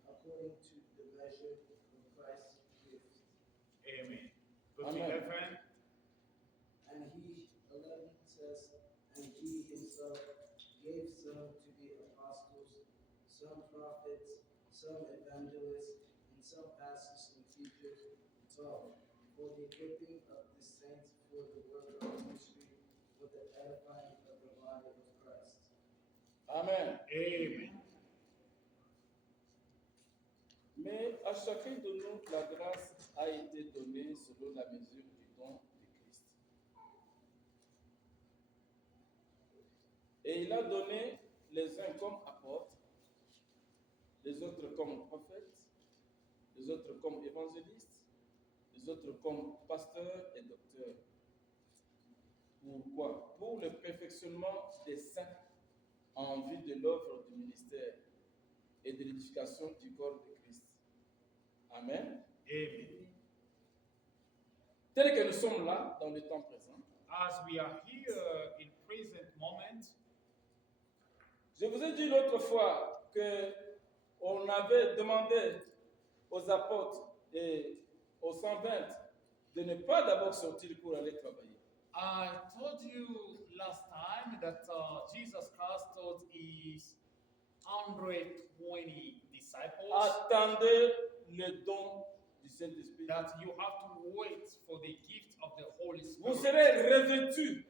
according to the measure of Christ's gift. Amen. Go to Amen. 11. And he, 11 says, and he himself gave some to be apostles, some prophets, some evangelists, and some pastors and teachers, 12, for the equipping of the saints for the work of ministry, for the edifying of the body of Christ. Amen. Amen. Mais à chacun de nous, la grâce a été donnée selon la mesure du don de Christ. Et il a donné les uns comme apôtres, les autres comme prophètes, les autres comme évangélistes, les autres comme pasteurs et docteurs. Pourquoi? Pour le perfectionnement des saints en vue de l'œuvre du ministère et de l'édification du corps de Christ. Amen. Amen. Tel que nous sommes là dans le temps présent, As we are here in present moment, je vous ai dit l'autre fois que on avait demandé aux apôtres et aux 120 de ne pas d'abord sortir pour aller travailler. I told you last time that Jesus Christ told his 120 disciples Attendez le don du Saint-Esprit. that you have to wait for the gift of the Holy Vous Spirit. serez revêtus,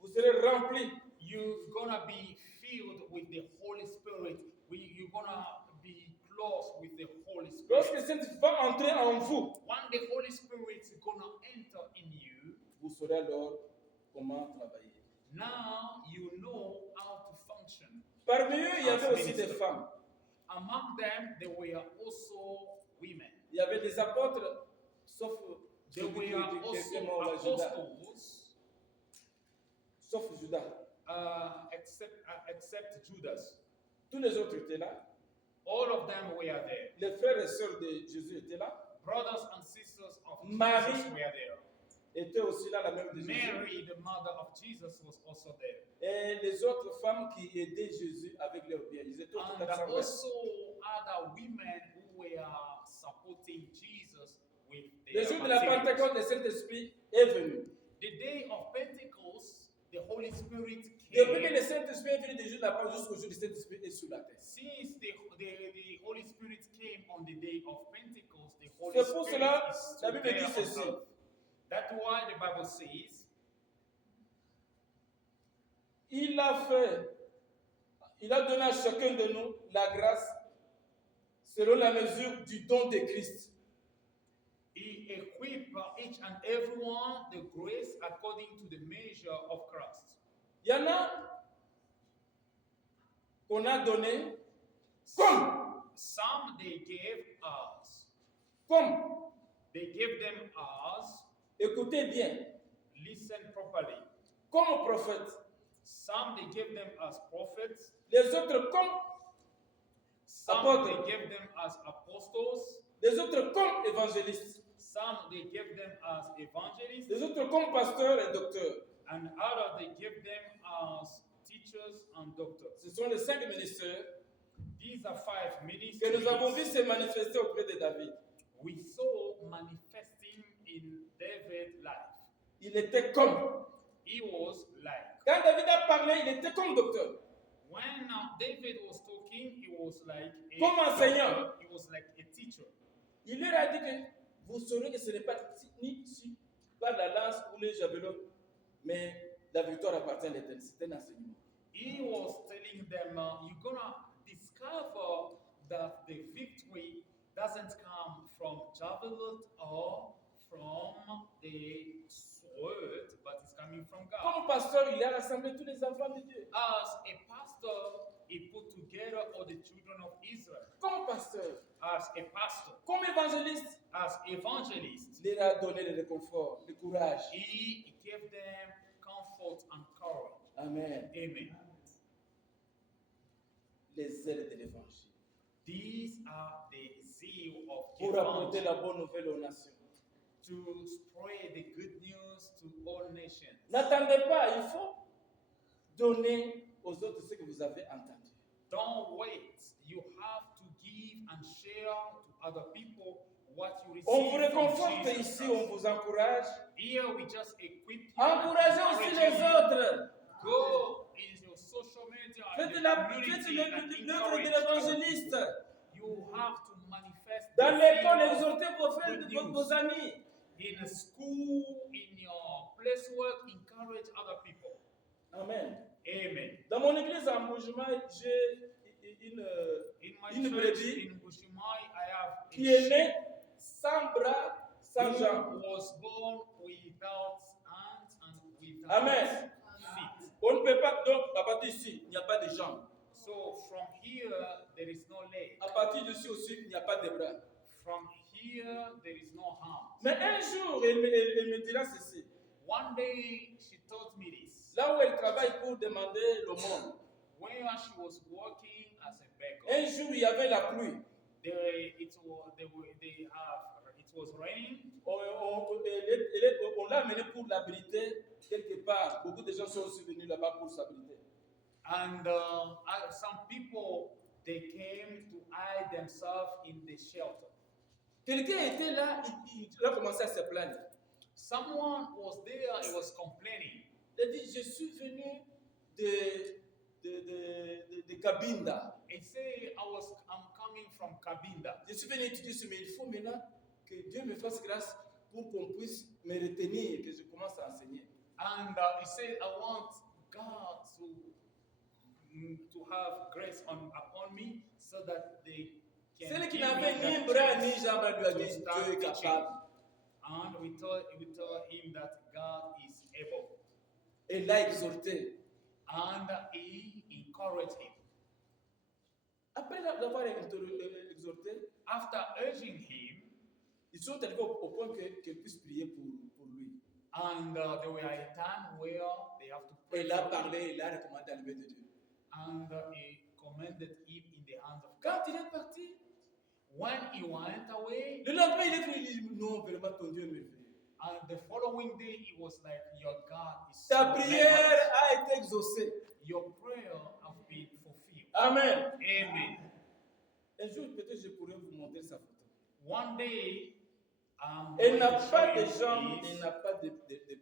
vous serez remplis. You're gonna be filled with the Holy Spirit. You're gonna be close with the Holy Lorsque Spirit. le Saint-Esprit va entrer en vous, When the Holy Spirit is gonna enter in you, vous saurez alors comment travailler. Now you know how to function. Parmi eux, il y avait aussi des femmes. Among them, there were also women. Il y avait des apôtres, sauf There celui qui were était also mort, Judas. apostles, Sauf Judas. except Judas. Tous les autres étaient là. All of them were there. Les frères et sœurs de Jésus étaient là. Brothers and sisters of Marie Jesus were there. Était aussi là, la même de Jésus. Mary, the mother of Jesus, was also there. Et les autres femmes qui aidaient Jésus avec leurs biens. Ils étaient au And total 120. also other women who were supporting Jesus with Le their jour de la materials. Pentecôte, le Saint-Esprit est venu. The day of Pentecost, the Holy Spirit Depuis que came. le Saint-Esprit est venu du jour de la Pentecôte jusqu'au jour du Saint-Esprit est sur la terre. Since the Holy Spirit came on the day of Pentecost, the Holy C'est pour Spirit cela, is la still Bible there dit on ceci. earth. That's why the Bible says, Il a donné à chacun de nous la grâce selon la mesure du don de Christ. He equipped each and everyone the grace according to the measure of Christ. Il y en a qu'on a donné comme, Some they gave us. comme, They gave them us. écoutez bien, Listen properly. comme prophète. Some they gave them as prophets. Les autres comme, Some Apôtres. they gave them as apostles. les autres comme évangélistes. Some they gave them as evangelists. Les autres comme pasteurs et docteurs. And others they gave them as teachers and doctors. Ce sont les 5 ministères These are 5 que ministries nous avons vu se manifester auprès de David. we saw manifesting in David's life. Il était comme. He was like, Quand David a parlé, il était comme docteur. when David was talking, he was like a Comme enseignant. doctor, he was like a teacher. Il leur a dit que vous saurez que ce n'est pas ni si par la lance ou les javelots, mais la victoire appartient à l'Éternel. C'est un enseignement. He was telling them, you're gonna discover that the victory doesn't come from javelin or from the sword, but it's coming from God. Comme pasteur, il a rassemblé tous les enfants de Dieu. As a pastor, he put together all the children of Israel. Comme pasteur, As a pastor, comme évangéliste, as evangelist, il leur a donné le réconfort, le courage. he gave them comfort and courage. Amen. Amen. Les ailes de l'évangile. These are the zeal of Pour apporter evangel la bonne nouvelle aux nations. to spread the good news to all nations. N'attendez pas, il faut donner aux autres ce que vous avez entendu. Don't wait. You have to give and share to other people what you receive. On vous from réconforte Jesus ici, Christ. on vous encourage. Here we just equip you. and Encouragez aussi encourage les you. autres. Go in your social media. in Faites the l'œuvre community de and l'œuvre de encourage l'évangéliste. You have to manifest Dans the l'école, zeal of exhortez vos frères, good news. vos amis. in school, in your place work, encourage other people. Amen. Amen. Dans mon église à Mbujima, j'ai une In my Une church brebis in Bushimai, I have qui a est sheep née sans bras, sans jambes. who was born without hands and without Amen. feet. On ne peut pas, donc, à partir d'ici, il n'y a pas de jambes. So from here, there is no leg. À partir d'ici aussi, il n'y a pas de bras. From here, there is no arm. Mais un jour, elle me dira ceci. One day, she told me this. Là où elle travaille pour demander l'aumône, Where she was working as a beggar, un jour, il y avait la pluie. it was raining. On l'a amené pour l'abriter quelque part. Beaucoup de gens sont aussi venus là-bas pour s'abriter. And some people, they came to hide themselves in the shelter. Quelqu'un était là, il a commencé à se plaindre. Someone was there, he was complaining. Il a dit, je suis venu de Cabinda. He said, I'm coming from Kabinda. Je suis venu étudier ce, mais il faut maintenant que Dieu me fasse grâce pour qu'on puisse me retenir et que je commence à enseigner. And he said, I want God to have grace upon me so that they can Celui qui give me n'avait ni that bras chance ni jambes lui a to dit, start Dieu est teaching. capable. And we told him that God et l'a exhorté. and he encouraged him. Après l'avoir exhorté, After urging him, ils sont arrivés au point qu'il puisse prier pour lui. and there were a time where they have to Et pray il a for him, parlé, il a recommandé à l'œuvre de Dieu. and he commended him in the hands of God. Quand il est parti, When he went away, le lendemain, il est venu, il dit, non, vraiment, ton Dieu est merveilleux. and the following day, he was like, your God is Ta so prière marvelous. a été exaucée. Your prayer have been fulfilled. Amen. Amen. Un jour, peut-être, je pourrais vous montrer sa photo. One day, I'm Il going n'a to pas show de you jambes, il his, n'a pas de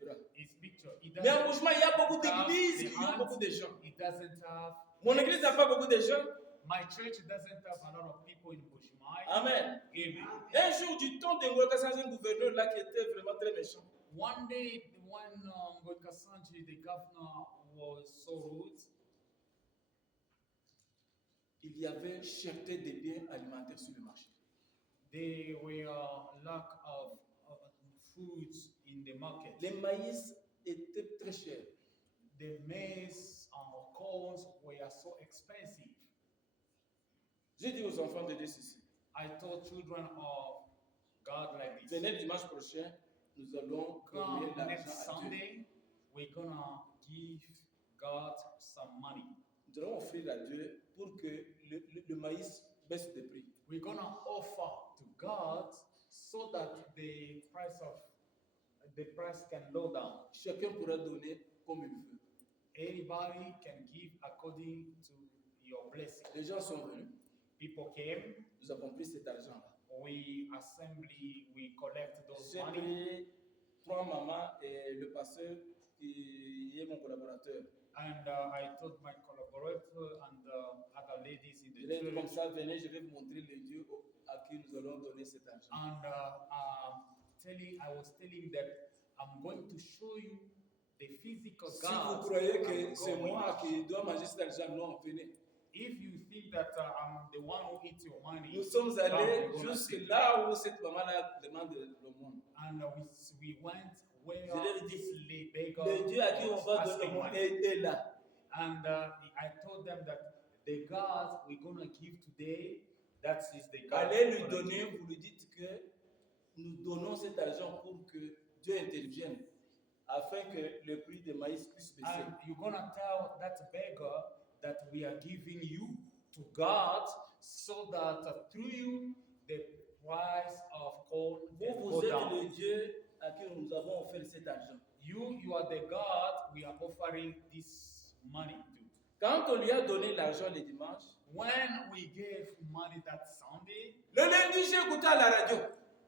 bras. his picture. He Mais en doesn't, Bourgement, il y a beaucoup d'églises qui ont beaucoup de gens. he doesn't have, Mon église n'a pas beaucoup de gens. my church doesn't have a lot of people in Bushmai. Amen. Amen. Un jour, du temps de Ngolo Kassanji, un gouverneur là qui était vraiment très méchant. One day, when Ngoika Sanji, the governor, was so rude, Il y avait cherté des biens alimentaires sur le marché. there were lack of foods in the market. Les maïs étaient très chers. The maize and corns were so expensive. J'ai dit aux enfants de dire ceci. I told children of God like this. Venez dimanche prochain, nous allons donner Come l'argent next à Dieu. Sunday, we're gonna give God some money. Nous allons offrir à Dieu pour que le maïs baisse de prix. We're gonna offer to God so that the price can low down. Chacun pourra donner comme il veut. Anybody can give according to your blessing. Les gens sont venus, People came, nous avons pris cet argent-là. we collect those J'ai money, pris 3 mamans et le pasteur qui est mon collaborateur. and I told my collaborator and other ladies in Je the vais dire comme church, ça, venez, je vais vous montrer le Dieu à qui nous allons donner cet argent. and I was telling that I'm going to show you the physical Si God. vous croyez I'm que c'est going. moi qui dois manger cet argent, non, venez. If you think that I'm the one who eats your money, Nous sommes come, allés we're gonna jusque sit là où cette maman-là demande l'aumône. and we went where Je leur ai dit, this beggar le Dieu à qui on was va donner asking l'aumône money. est là. And I told them that the God we're gonna give today, that is the God. Allez we're lui gonna donner, give. vous lui dites que nous donnons cet argent pour que Dieu intervienne, afin que le prix des maïs puisse baisser. And you're gonna tell that beggar that we are giving you to God, so that through you the price of corn can Vous, go vous êtes down. le Dieu à qui nous avons offert cet argent. You are the God we are offering this money to. Quand on lui a donné l'argent le dimanche, When we gave money that Sunday, le lundi, j'ai écouté à la radio.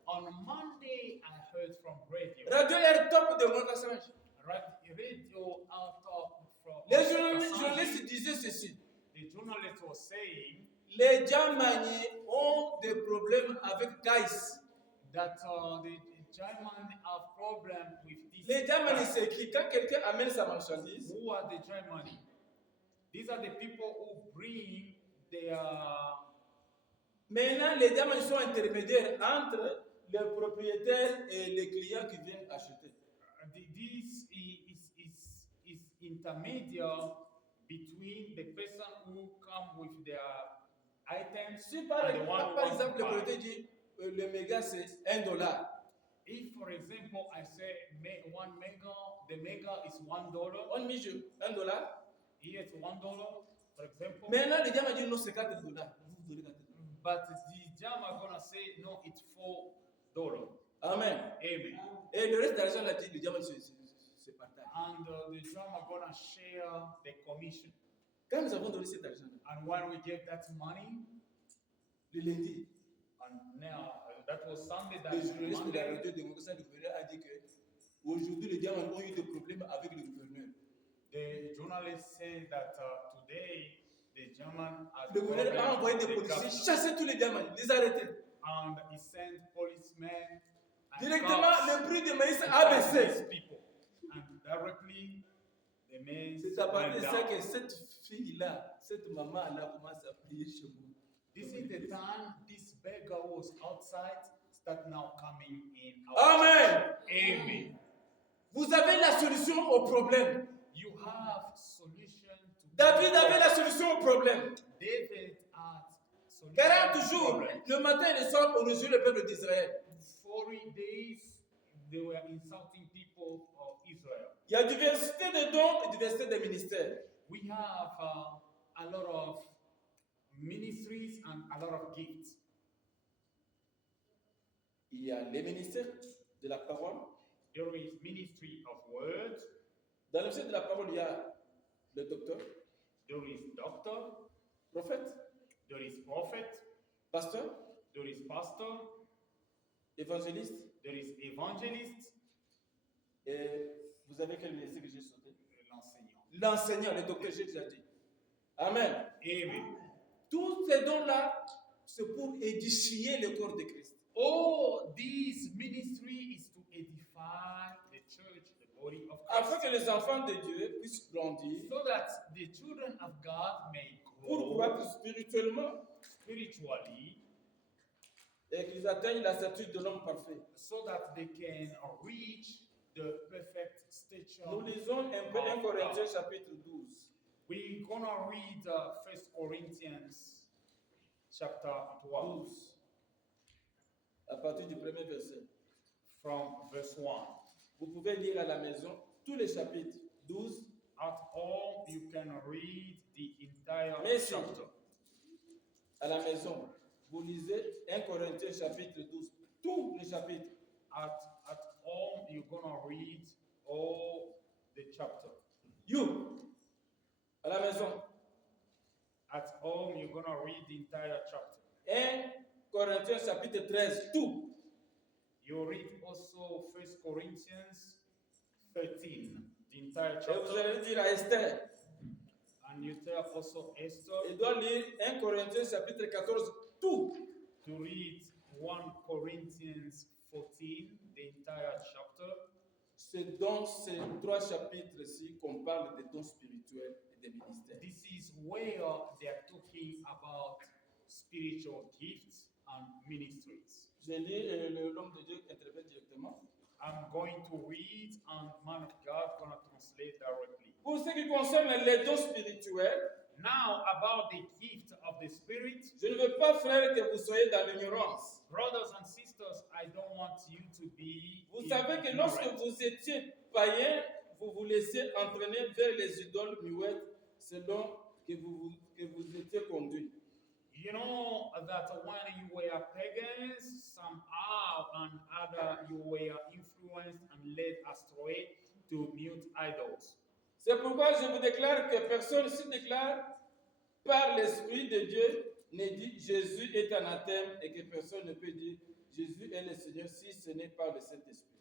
on Monday I heard from radio. Radio Air Top de Montcassange. Radio out of from Les journalistes disaient ceci. the journalist was saying Les Djamani ont des problèmes avec Caïs. that the German have problem with this. Les Djamani, c'est qui? Quand quelqu'un amène sa marchandise, Who are the Germany? These are the people who bring their maintenant les Djamani sont intermédiaires entre les propriétaires et les clients qui viennent acheter. this is intermediate between the person who come with their items Si par, and the one who par wants to exemple le buy. propriétaire dit le méga c'est $1, If, for example, I say one mega, the mega is $1. on met $1. Here it's $1, for example. Maintenant les Djamani disent non c'est $4. Vous vous donnez $4. But the jam are gonna say no, it's $4. Amen. Amen. Et le reste d'argent là, les Djamani se partagent. And the jam are gonna share the commission. Quand nous avons donné cet argent, And when we gave that money, le lundi, and now that was Sunday, that le was journaliste de la Monday, radio de Montcassange, le gouverneur a dit que aujourd'hui les Djamani ont eu des problèmes avec le gouverneur. the journalist said that today the German has Le gouverneur a problem envoyé with des the policiers government. chasser tous les Djamani, les arrêter. And he sent policemen and Directement, cops le prix de maïs to a fight these baissé. people. And directly, the men C'est à partir went de ça down. que cette fille-là, cette maman-là commence à prier chez moi. This is the time this beggar was outside, start now coming in. Amen. Amen. Vous avez la solution au problème. have solution to David avait la solution au problème. David had solution 40 to jours, problems. le matin et le soir, on réjouit le peuple d'Israël. 40 days they were insulting people of Israel. Il y a diversité de dons et diversité de ministères. We have a lot of ministries and a lot of gifts. Il y a les ministères de la parole. There is ministry of words. Dans le ministère de la parole, il y a le docteur, There is doctor. prophète, There is prophet. pasteur, There is pastor. évangéliste. There is evangelist. Et vous avez quel ministère que j'ai sauté? L'enseignant. L'enseignant, le docteur, j'ai déjà dit. Amen. Amen. Tous ces dons-là, c'est pour édifier le corps de Christ. All this ministry is to edify the church, the body of Afin Christ, que les enfants de Dieu puissent grandir, so that the children of God may pour grow croître spirituellement spiritually, et qu'ils atteignent la stature de l'homme parfait. so that they can reach the perfect stature. Nous lisons un peu 1 Corinthiens chapitre 12. We're gonna read 1 Corinthians chapter 12 12. À partir du premier verset. from verse 1. Vous pouvez lire à la maison tous les chapitres 12. At home, you can read the entire Merci. chapter. À la maison, vous lisez 1 Corinthiens chapitre 12. Tous les chapitres. At home, you're gonna read all the chapter. You, à la maison, At home, you're gonna read the entire chapter. 1 Corinthiens chapitre 13. Tout. You read also 1 Corinthians 13, the entire Et vous chapter. allez dire à Esther, And you tell also Esther il doit lire 1 Corinthiens chapitre 14. Tout. to read 1 Corinthians 14, the entire chapter. C'est dans ces trois chapitres-ci qu'on parle des dons spirituels et des ministères. This is where they are talking about spiritual gifts and ministries. Je lis l'homme de Dieu interprète directement. I'm going to read and man of God gonna translate directly. Pour ce qui concerne les dons spirituels, Now about the gift of the Spirit, je ne veux pas, frère, que vous soyez dans l'ignorance. brothers and sisters, I don't want you to be Vous in savez que lorsque ignorance. vous étiez païen, vous vous laissiez entraîner vers les idoles muettes selon que vous étiez conduit. You know that when you were pagans, somehow and other you were influenced and led astray to mute idols. C'est pourquoi je vous déclare que personne se déclare par l'Esprit de Dieu ne dit Jésus est anathème et que personne ne peut dire Jésus est le Seigneur si ce n'est pas le Saint-Esprit.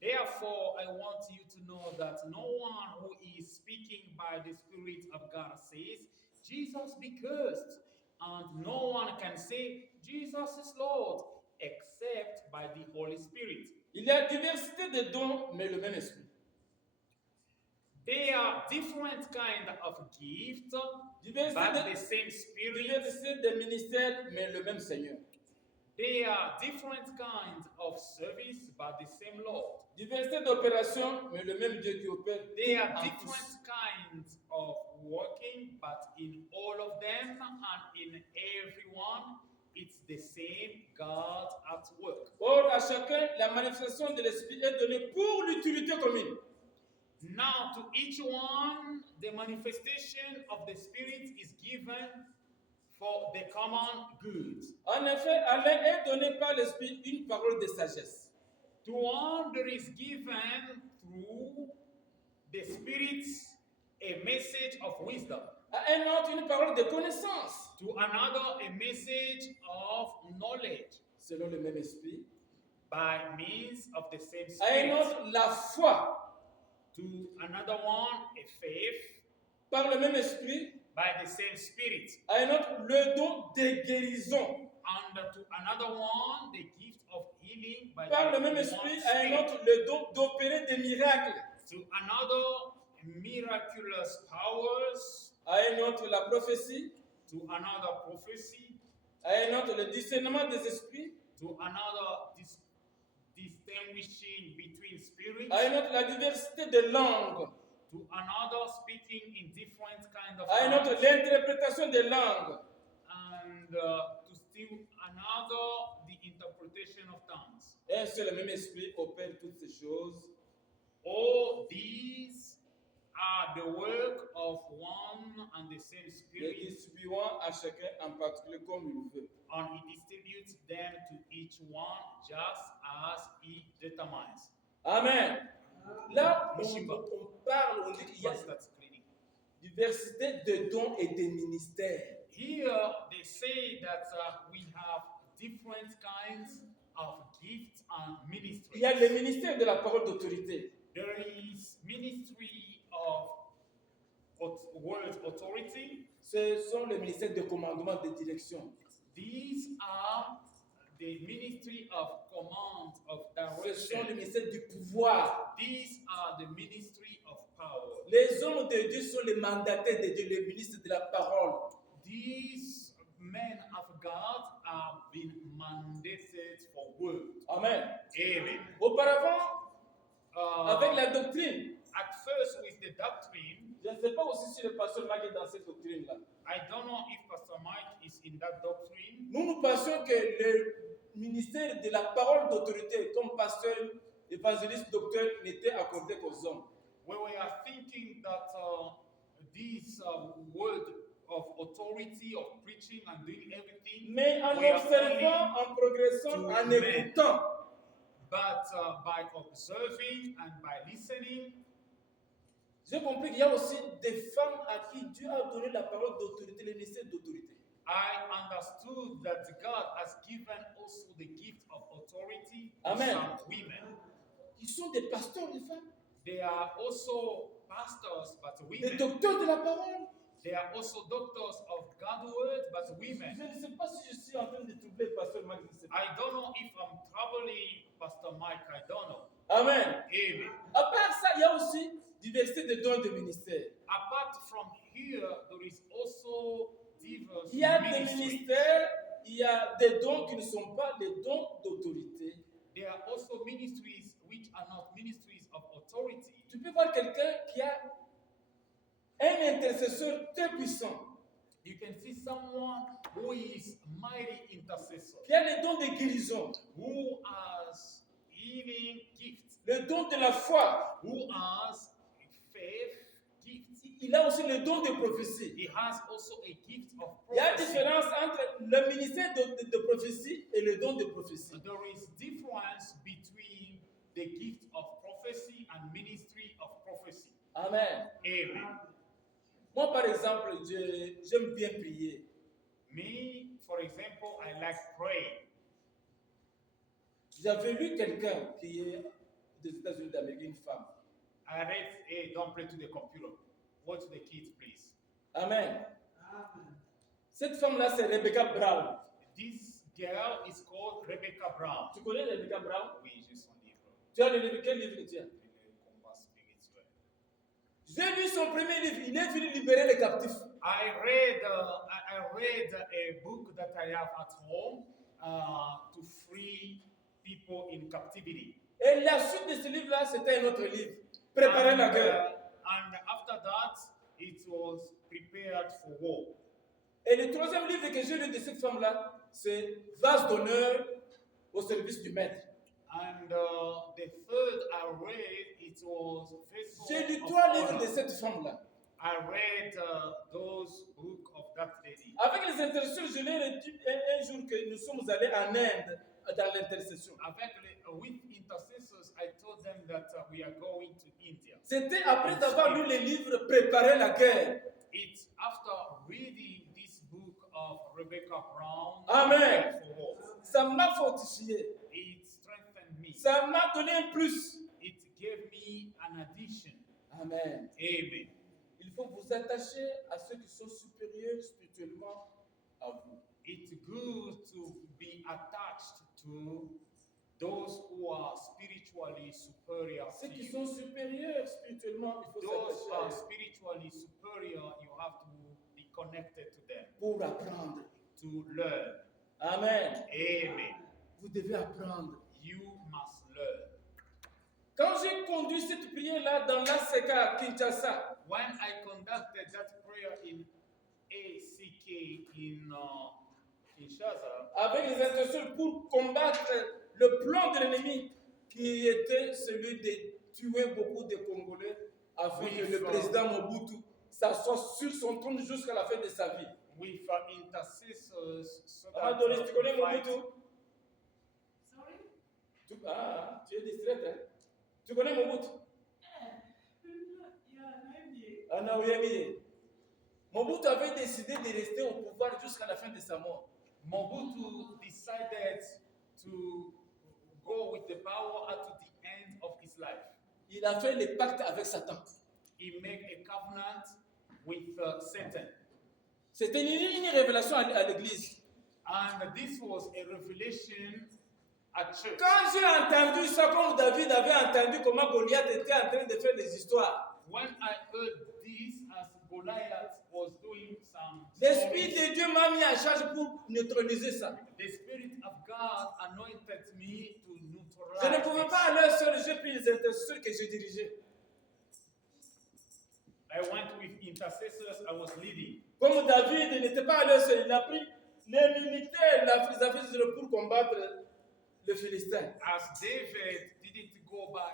Therefore, I want you to know that no one who is speaking by the Spirit of God says, Jesus be cursed, and no one can say, Jesus is Lord, except by the Holy Spirit. Il y a diversité de dons, mais le même Esprit. There are different kind of gifts, Diversité but de, the same Spirit. diversité de ministères, mais le même Seigneur. There are different kinds of service, but the same Lord. Diversité d'opérations, mais le même Dieu qui opère. There are en different tous. kinds of working, but in all of them and in everyone, it's the same God at work. Or, à chacun, la manifestation de l'Esprit est donnée pour l'utilité commune. Now, to each one, the manifestation of the Spirit is given for the common good. En effet, à l'un est donné par l'Esprit une parole de sagesse. To one, there is given through the Spirit a message of wisdom. À un autre, une parole de connaissance. To another, a message of knowledge Selon le même Esprit. by means of the same À un Spirit. autre, la foi. To another one, a faith Par le même Esprit. by the same Spirit. À un autre, le don de guérison. And to another one, the gift of healing by Par the le même one Esprit, à un Spirit. autre, le don d'opérer des miracles. To another, miraculous powers. À un autre, la prophétie. To another, prophecy. À un autre, le discernement des esprits. To another, distinguishing between spirits. À un autre, la diversité de langues. To to another speaking in different kind of À une autre, tongues, l'interprétation des langues. and to still another the interpretation of tongues. Un seul et même esprit opère toutes ces choses. All these are the work of one and the same Les Spirit, distribuant à chacun en particulier comme il veut. and He distributes them to each one just as He determines. Amen. Là, Mushimba. on parle, on dit qu'il y a Once that's cleaning. diversité de dons et de ministères. Here they say that we have different kinds of gifts and Il y a le ministries. ministère de la parole d'autorité. There is ministry of word authority. Ce sont les ministères de commandement, de direction. These are the ministry of command, of Ce sont les direction. ministères du pouvoir. These are the ministry of power. Les hommes de Dieu sont les mandataires de Dieu, les ministres de la parole. These men of God have been mandated for word. Amen. Amen. Auparavant, avec Uh, la doctrine, at first, with the doctrine, je ne sais pas aussi si le pasteur Marc est dans cette doctrine-là. I don't know if Pastor Mike is in that doctrine. Nous pensions que le ministère de la parole d'autorité, comme pasteur, évangéliste, docteur, n'était accordé qu'aux hommes. Where we are thinking that this word of authority, of preaching and doing everything, Mais en we are observant, en progressant, to en men. écoutant, but by observing and by listening, j'ai compris qu'il y a aussi des femmes à qui Dieu a donné la parole d'autorité, le ministère d'autorité. I understood that God has given also the gift of authority to Amen. some women. Ils sont des pasteurs, les femmes, They are also pastors, but des women. docteurs de la parole. They are also doctors of God's word, but Je women. ne sais pas si je suis en train de troubler le pasteur Marc. je ne sais pas. I don't know if I'm troubling Pastor Mike. I don't know. Amen. Amen. À part ça, il y a aussi diversité de dons de ministère. Apart from here, there is also diverse Il y a des ministries. ministères, il y a des dons qui ne sont pas des dons d'autorité. There are also ministries which are not ministries of authority. Tu peux voir quelqu'un qui a un intercesseur très puissant, You can see someone who is mighty intercessor, qui a les dons de guérison, who has healing gifts, le don de la foi. who has faith gifts. Il a aussi le don de prophétie. He has also a gift of Il y a une prophecy. différence entre le ministère de prophétie et le don de prophétie. There is difference between the gift of prophecy and ministry of prophecy. Amen. Amen. Moi, par exemple, j'aime bien prier. Me, for example, I like praying. J'avais lu quelqu'un qui est des États-Unis d'Amérique, une femme. I read, hey, don't play to the computer. Watch the kids, please. Amen. Amen. Cette femme-là, c'est Rebecca Brown. This girl is called Rebecca Brown. Tu connais Rebecca Brown? Oui, j'ai son livre. Tu as le livre, quel livre que tu as? Le combat spirituel. J'ai lu son premier livre. Il est venu libérer les captifs. I read a book that I have at home to free people in captivity. Et la suite de ce livre-là, c'était un autre livre. Préparer la guerre. And after that, it was prepared for war. Et le troisième livre que j'ai lu de cette femme-là, c'est Vase d'honneur au service du maître. And the third I read, it was Vessel J'ai lu of 3 livres Honor. de cette femme-là. I read those books of that lady. Avec les intercesseurs, je l'ai reçu un jour que nous sommes allés en Inde dans l'intercession. With intercessors, I told them that we are going to India. C'était après avoir lu les livres Préparer la guerre. It's after reading this book of Rebecca Brown, Amen. for war. Ça m'a fortifié. It strengthened me. Ça m'a donné un plus. It gave me an addition. Amen. Amen. Il faut vous attacher à ceux qui sont supérieurs spirituellement à vous. It's good to be attached to those who are spiritually superior to Ceux qui you. sont supérieurs spirituellement, il faut Those s'attacher who à are eux spiritually superior, you have to be connected to them pour apprendre. to learn. Amen. Amen. Vous devez apprendre. You must learn. Quand j'ai conduit cette prière-là dans l'ACK à Kinshasa, when I conducted that prayer in ACK in Kinshasa, avec les intercesseurs pour combattre le plan de l'ennemi qui était celui de tuer beaucoup de Congolais afin que le président Mobutu s'assoie sur son trône jusqu'à la fin de sa vie. with intercessors, so that Adonis, tu connais we fight- Mobutu? Sorry? Tu es distraite, hein? Tu connais Mobutu? Yeah, Anaouyemi. Mobutu avait décidé de rester au pouvoir jusqu'à la fin de sa mort. Mobutu decided to go with the power up to the end of his life. Il a fait le pacte avec Satan. He made a covenant with Satan. C'était une révélation à l'église. And this was a revelation at church. Quand j'ai entendu ça, comme David avait entendu comment Goliath était en train de faire des histoires, When I heard this, as Goliath was doing some l'Esprit stories, de Dieu m'a mis en charge pour neutraliser ça. the Spirit of God anointed me to Je ne neutralize pouvais it. pas aller seul, j'ai pris les intercesseurs que je dirigeais. I went with intercessors I was leading. Comme David n'était pas allé seul, il a pris les militaires, les affaires pour combattre les Philistins. As David didn't go by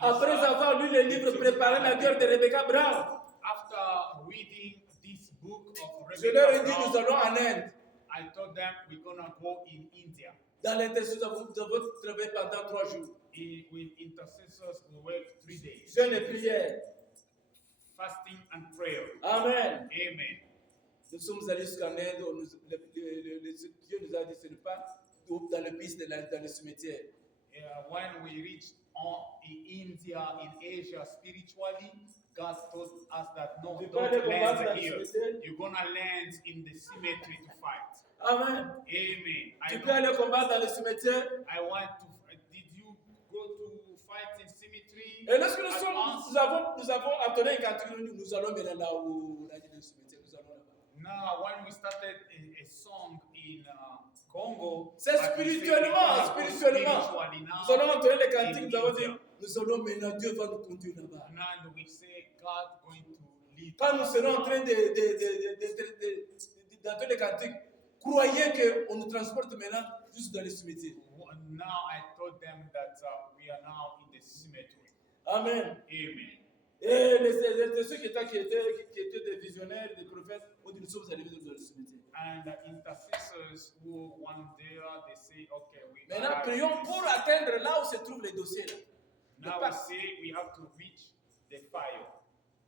Après himself, avoir lu les livres préparés la guerre de Rebecca Brown, after reading this book of je leur ai Rebecca dit, nous Brown, allons en Inde. I told them we're gonna go in India. Dans l'intercession, nous avons travaillé pendant 3 jours. With intercessors, we worked 3 days, Jeûne et prière. fasting and prayer. Amen. Amen. Nous sommes allés jusqu'en Inde. Dieu nous a dit, ce n'est pas dans le piste, dans le cimetière. When we reached in India, in Asia, spiritually, God told us that no, Tu peux aller don't combattre dans land le here. cimetière. You're gonna land in the cemetery to fight. Amen. Amen. Tu peux aller combattre dans le cimetière. I want to. Did you go to fight in cemetery? Et lorsque nous, at sommes, once? nous avons entonné un cantique, nous allons maintenant là où on a dit le cimetière. Nous allons là-bas. Now, when we started a song in Congo, C'est but we said spirituellement, we're gonna go spirituellement. spiritually now, Nous allons entonner les cantiques, in nous allons dire, India. nous allons maintenant, Dieu va nous conduire là-bas. And we say God going to lead. Quand nous us. serons en train d'entendre les cantiques, croyez qu'on nous transporte maintenant juste dans le cimetière. Now I told them that we are now in the cemetery. Amen. Amen. Et ceux qui étaient des visionnaires, des prophètes, ont dit, nous sommes arrivés dans le cimetière. And the intercessors who one day they say, okay, we Maintenant, are prions at this. pour atteindre là où se trouvent les dossiers. Là. Now we say we have to reach the fire.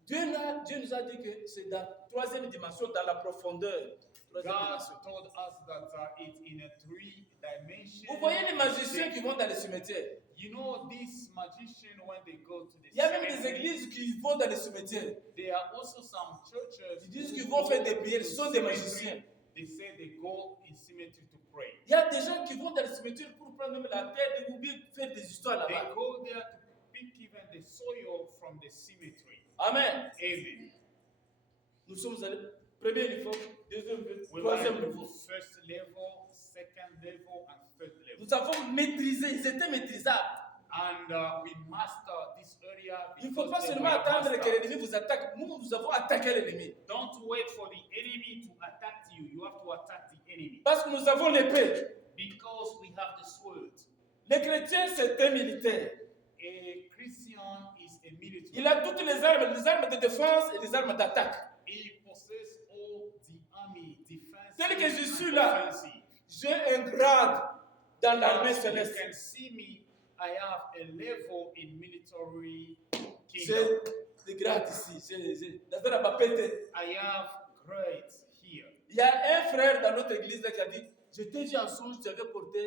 Dieu nous a dit que c'est dans la troisième dimension, dans la profondeur. Troisième God dimension. told us that it's in a 3 dimension. Vous voyez les magiciens qui vont dans les cimetières. You know, these magicians, when they go to the Il y a même des cemetery, églises qui vont dans les cimetières. there are also some churches Ils disent who qu'ils vont go faire des to prières, the ce sont des cemetery. magiciens. They say they go in cemetery to pray. Il y a des gens qui vont dans les cimetières pour prendre même la terre et bien faire des histoires They là-bas. go there to pick even the soil from the cemetery. Amen. Amen. Nous sommes allés, premier niveau, deuxième niveau, We troisième went to niveau. first level, second level, and third level. Nous avons maîtrisé, ils étaient maîtrisables. And we master this area. Il ne faut because pas they seulement were attendre que mastered. l'ennemi vous attaque. Nous avons attaqué l'ennemi. Don't wait for the enemy to attack you. You have to attack the enemy. Parce que nous avons l'épée. Because we have the sword. Les chrétiens, c'est un militaire. A Christian is a military. Il a toutes les armes de défense et les armes d'attaque. He possesses all the army defense. Tel que je suis là, offensive. j'ai un grade dans l'armée As you céleste. can see me, I have a level in military kingdom. J'ai des grades ici. Dans la papette. I have grades here. Il y a un frère dans notre église là qui a dit, je t'ai dit en songe, tu avais porté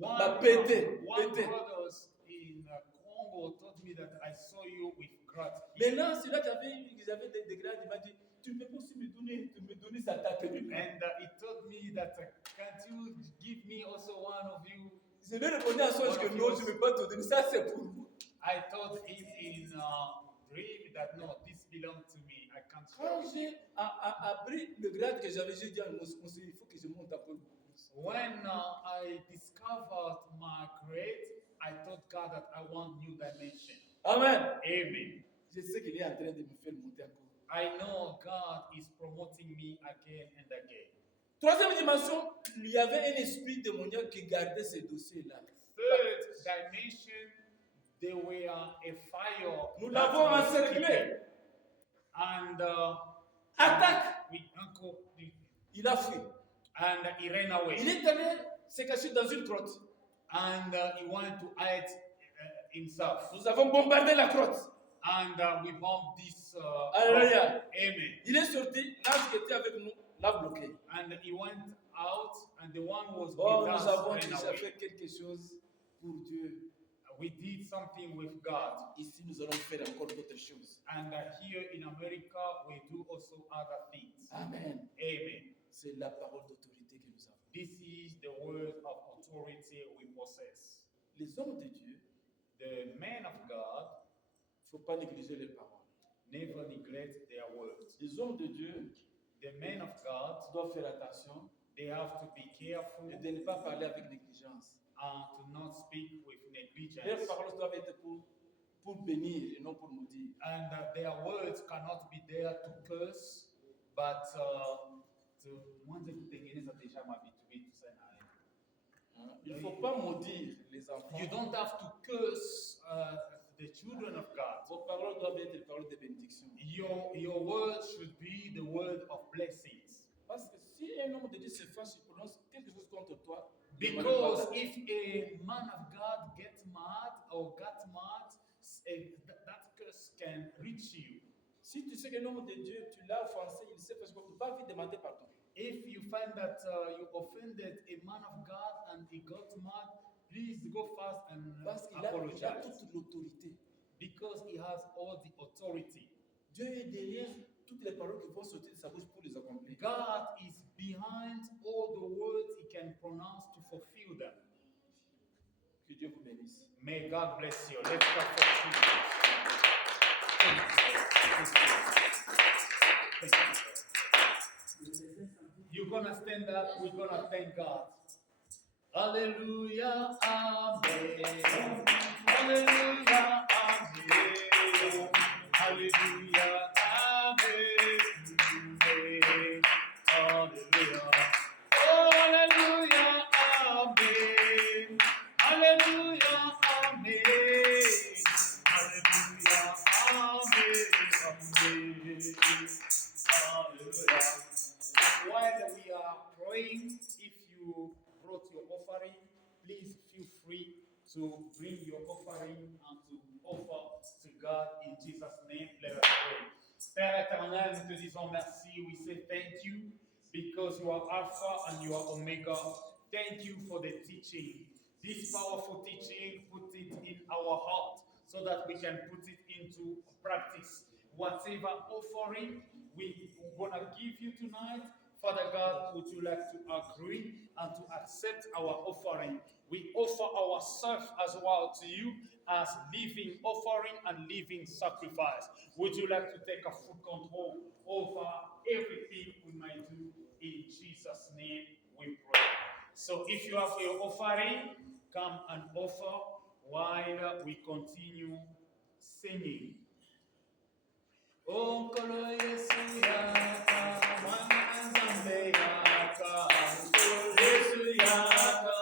One pété. brothers in Congo told me that I saw you with grades here. Maintenant, c'est là qu'ils avaient des grades. Il m'a dit, tu ne peux pas aussi me donner sa tenue. And he told me that can't you give me also one of you? Je lui ai répondu en songe que non, je ne peux pas te donner. Ça, c'est pour vous. I told him in dream that no, this belongs to me. I can't share Quand with you. j'ai appris le grade que j'avais, j'ai dit à mon conseiller, il faut que je monte encore plus. When I discovered my grade, I told God that I want new dimension. Amen. Amen. Je sais qu'il est en train de me faire monter encore. I know God is promoting me again and again. Troisième dimension, il y avait un esprit démoniaque qui gardait ces dossiers-là. Third dimension, they were a fire. Nous that l'avons was encerclé. keeping. And Attaque. he Il a fui. ran away. Il est allé se cacher dans une grotte. And he wanted to hide himself. Nous avons bombardé la grotte. And we bombed this. Alléluia. Amen. Il est sorti, l'ange qui était avec nous l'a bloqué. And he went out, and the one who was Oh, with nous us avons ran déjà away. fait quelque chose pour Dieu. We did something with God. Ici, nous allons faire encore d'autres choses. And here in America, we do also other things. Amen. Amen. C'est la parole d'autorité que nous avons. This is the word of authority we possess. Les hommes de Dieu, The men of God il ne faut pas négliger les paroles. never neglect their words. Les hommes de Dieu The men of God, doivent faire attention they have to be careful et de ne pas parler avec négligence. and to not speak with Leurs negligence. paroles doivent être pour bénir et non pour maudire. And their words cannot be there to curse, but mwanze kutengeneza deja mavitu vitu sana. Il ne faut pas maudire les enfants. You don't have to curse the children of God. Vos paroles doivent être des paroles de bénédiction. Your word should be the word of blessings. Parce que si un homme de Dieu se fâche, il prononce quelque chose contre toi, Because if a man of God gets mad or got mad, that curse can reach you. si tu sais qu'un homme de Dieu, tu l'as offensé, il sait parce que tu vas vite demander pardon. If you find that you offended a man of God and he got mad, please go fast and Parce qu'il a apologize. toute l'autorité. Because he has all the authority. Dieu est derrière toutes les paroles qui vont sortir de sa bouche pour les accomplir. God is behind all the words he can pronounce to fulfill them. Que Dieu vous bénisse. May God bless you. Let's clap for Jesus. Thank you. You're gonna stand up. We're gonna thank God. Hallelujah, amen. Hallelujah, amen. Hallelujah, amen. Hallelujah. Oh, hallelujah, amen. Hallelujah, amen. Hallelujah, amen. Hallelujah. While we are praying, if you brought your offering, please feel free to bring your offering and to offer to God in Jesus' name. Let us pray. Père éternel, nous te disons merci. We say thank you because you are Alpha and you are Omega. Thank you for the teaching. This powerful teaching, put it in our heart so that we can put it into practice. Whatever offering we're going to give you tonight, Father God, would you like to agree and to accept our offering? We offer ourselves as well to you as living offering and living sacrifice. Would you like to take a full control over everything we might do? In Jesus' name we pray. So if you have your offering, come and offer while we continue singing. Oh, Kolo Yesu Yaka, Mwana Zambe Yaka, Yesu Yaka,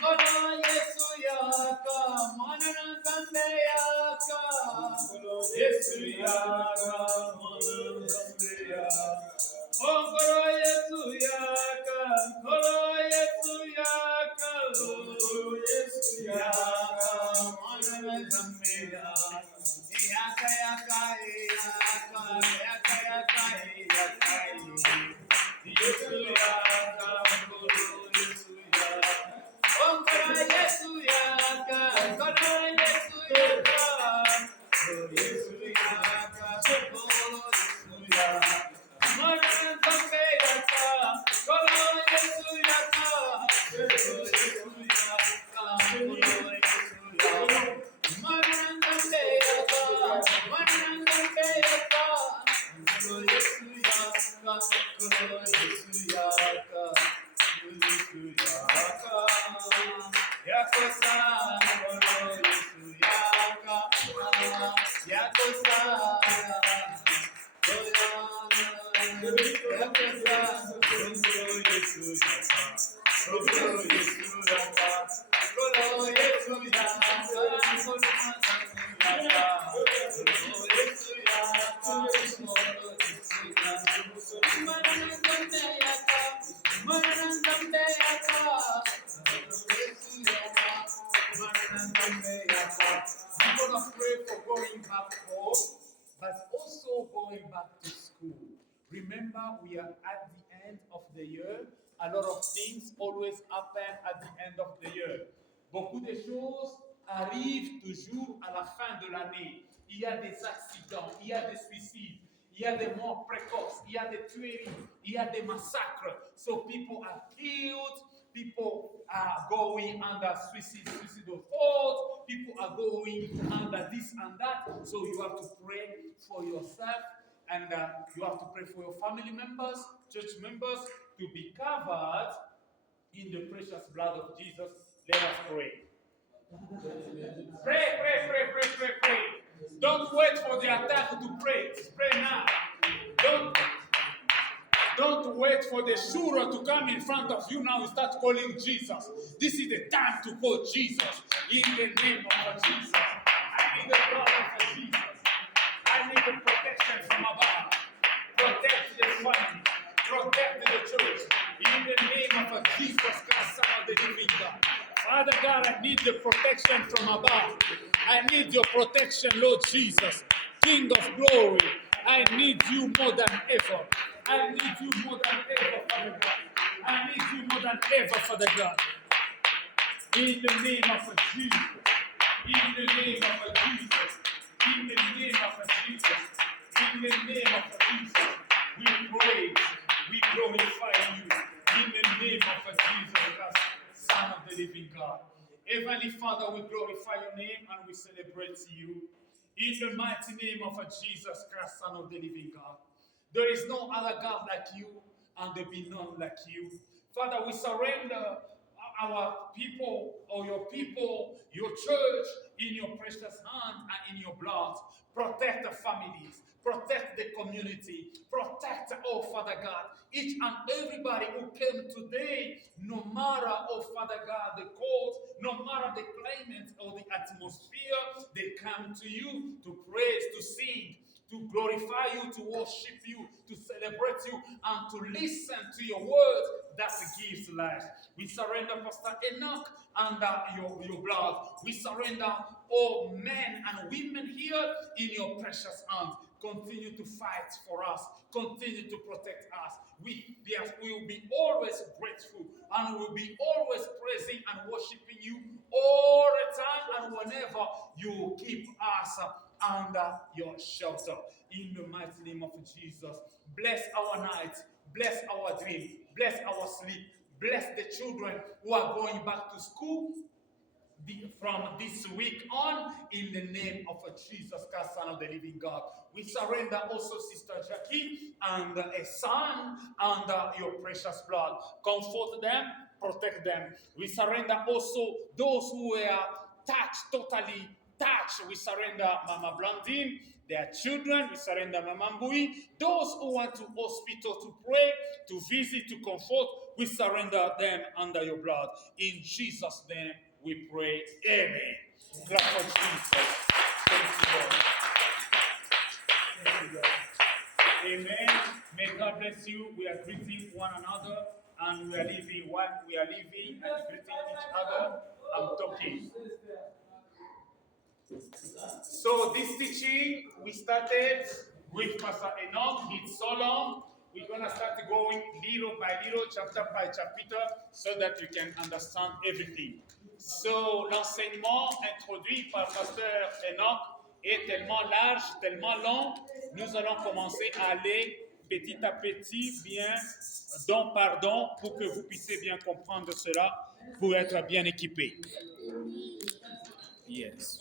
Kolo Yesu Yaka, Mwana Zambe Yaka, Yesu Yaka, Mwana Zambe Yaka. Oh, Kolo Yesu Yaka, Kolo Yesu Yaka, Kolo Yesu Yaka, Mwana Zambe Yaka. Yaka yaka yaka yaka yaka yaka Yesu yaka kolo Yesu yaka Onkara Yesu yaka kolo Yesu yaka Yesu yaka kolo Yesu yaka Mwana zambe yaka kolo Yesu yaka Yesu yaka kolo Yesu yaka Mwana zambe yaka Yesu yaka gonna pray for going back home, but also going back to school. Remember, we are at the end of the year. A lot of things always happen at the end of the year. Beaucoup de choses arrivent toujours à la fin de l'année. Il y a des accidents, il y a des suicides, il y a des morts précoces, il y a des tueries, il y a des massacres. So people are killed, people are going under suicidal thoughts, people are going under this and that. So you have to pray for yourself and you have to pray for your family members, church members to be covered in the precious blood of Jesus. Let us pray. Pray, pray, pray, pray, pray, pray. Don't wait for the attack to pray. Pray now. Don't wait for the shooter to come in front of you now and start calling Jesus. This is the time to call Jesus. In the name of Jesus. I need the blood of Jesus. I need the protection from above. Protect the family. Protect the church. In the name of Jesus Christ, Son of the living God. Father God, I need the protection from above. I need your protection, Lord Jesus. King of glory. I need you more than ever. I need you more than ever, Father God. I need you more than ever, Father God. In the name of Jesus. In the name of Jesus. In the name of Jesus. In the name of Jesus. We praise. We glorify you. In the name of Jesus Christ, Son of the living God. Heavenly Father, we glorify your name and we celebrate you. In the mighty name of Jesus Christ, Son of the living God. There is no other God like you, and there be none like you. Father, we surrender our people, or your people, your church, in your precious hand and in your blood. Protect the families. Protect the community. Protect, oh Father God, each and everybody who came today, no matter, oh Father God, the cold, no matter the climate or the atmosphere, they come to you to praise, to sing, to glorify you, to worship you, to celebrate you, and to listen to your word that gives life. We surrender Pastor Enoch under your blood. We surrender all men and women here in your precious hands. Continue to fight for us. Continue to protect us. We will be always grateful and we will be always praising and worshiping you all the time and whenever you keep us under your shelter. In the mighty name of Jesus. Bless our night. Bless our dream. Bless our sleep. Bless the children who are going back to school from this week on, in the name of Jesus Christ, Son of the living God. We surrender also Sister Jackie and a son under your precious blood. Comfort them, protect them. We surrender also those who were touched, totally touched. We surrender Mama Blandine, their children. We surrender Mama Mbui. Those who went to hospital to pray, to visit, to comfort, we surrender them under your blood. In Jesus' name we pray. Amen. Clap for Jesus. Thank you, Lord. Thank you, Lord. Amen. May God bless you. We are greeting one another and we are leaving and greeting each other and talking. So this teaching we started with Pastor Enoch. It's so long. We're going to start going little by little, chapter by chapter, so that you can understand everything. So l'enseignement introduit par Pasteur Enoch est tellement large, tellement long. Nous allons commencer à aller petit à petit, bien, don par don, pour que vous puissiez bien comprendre cela, pour être bien équipé. Yes.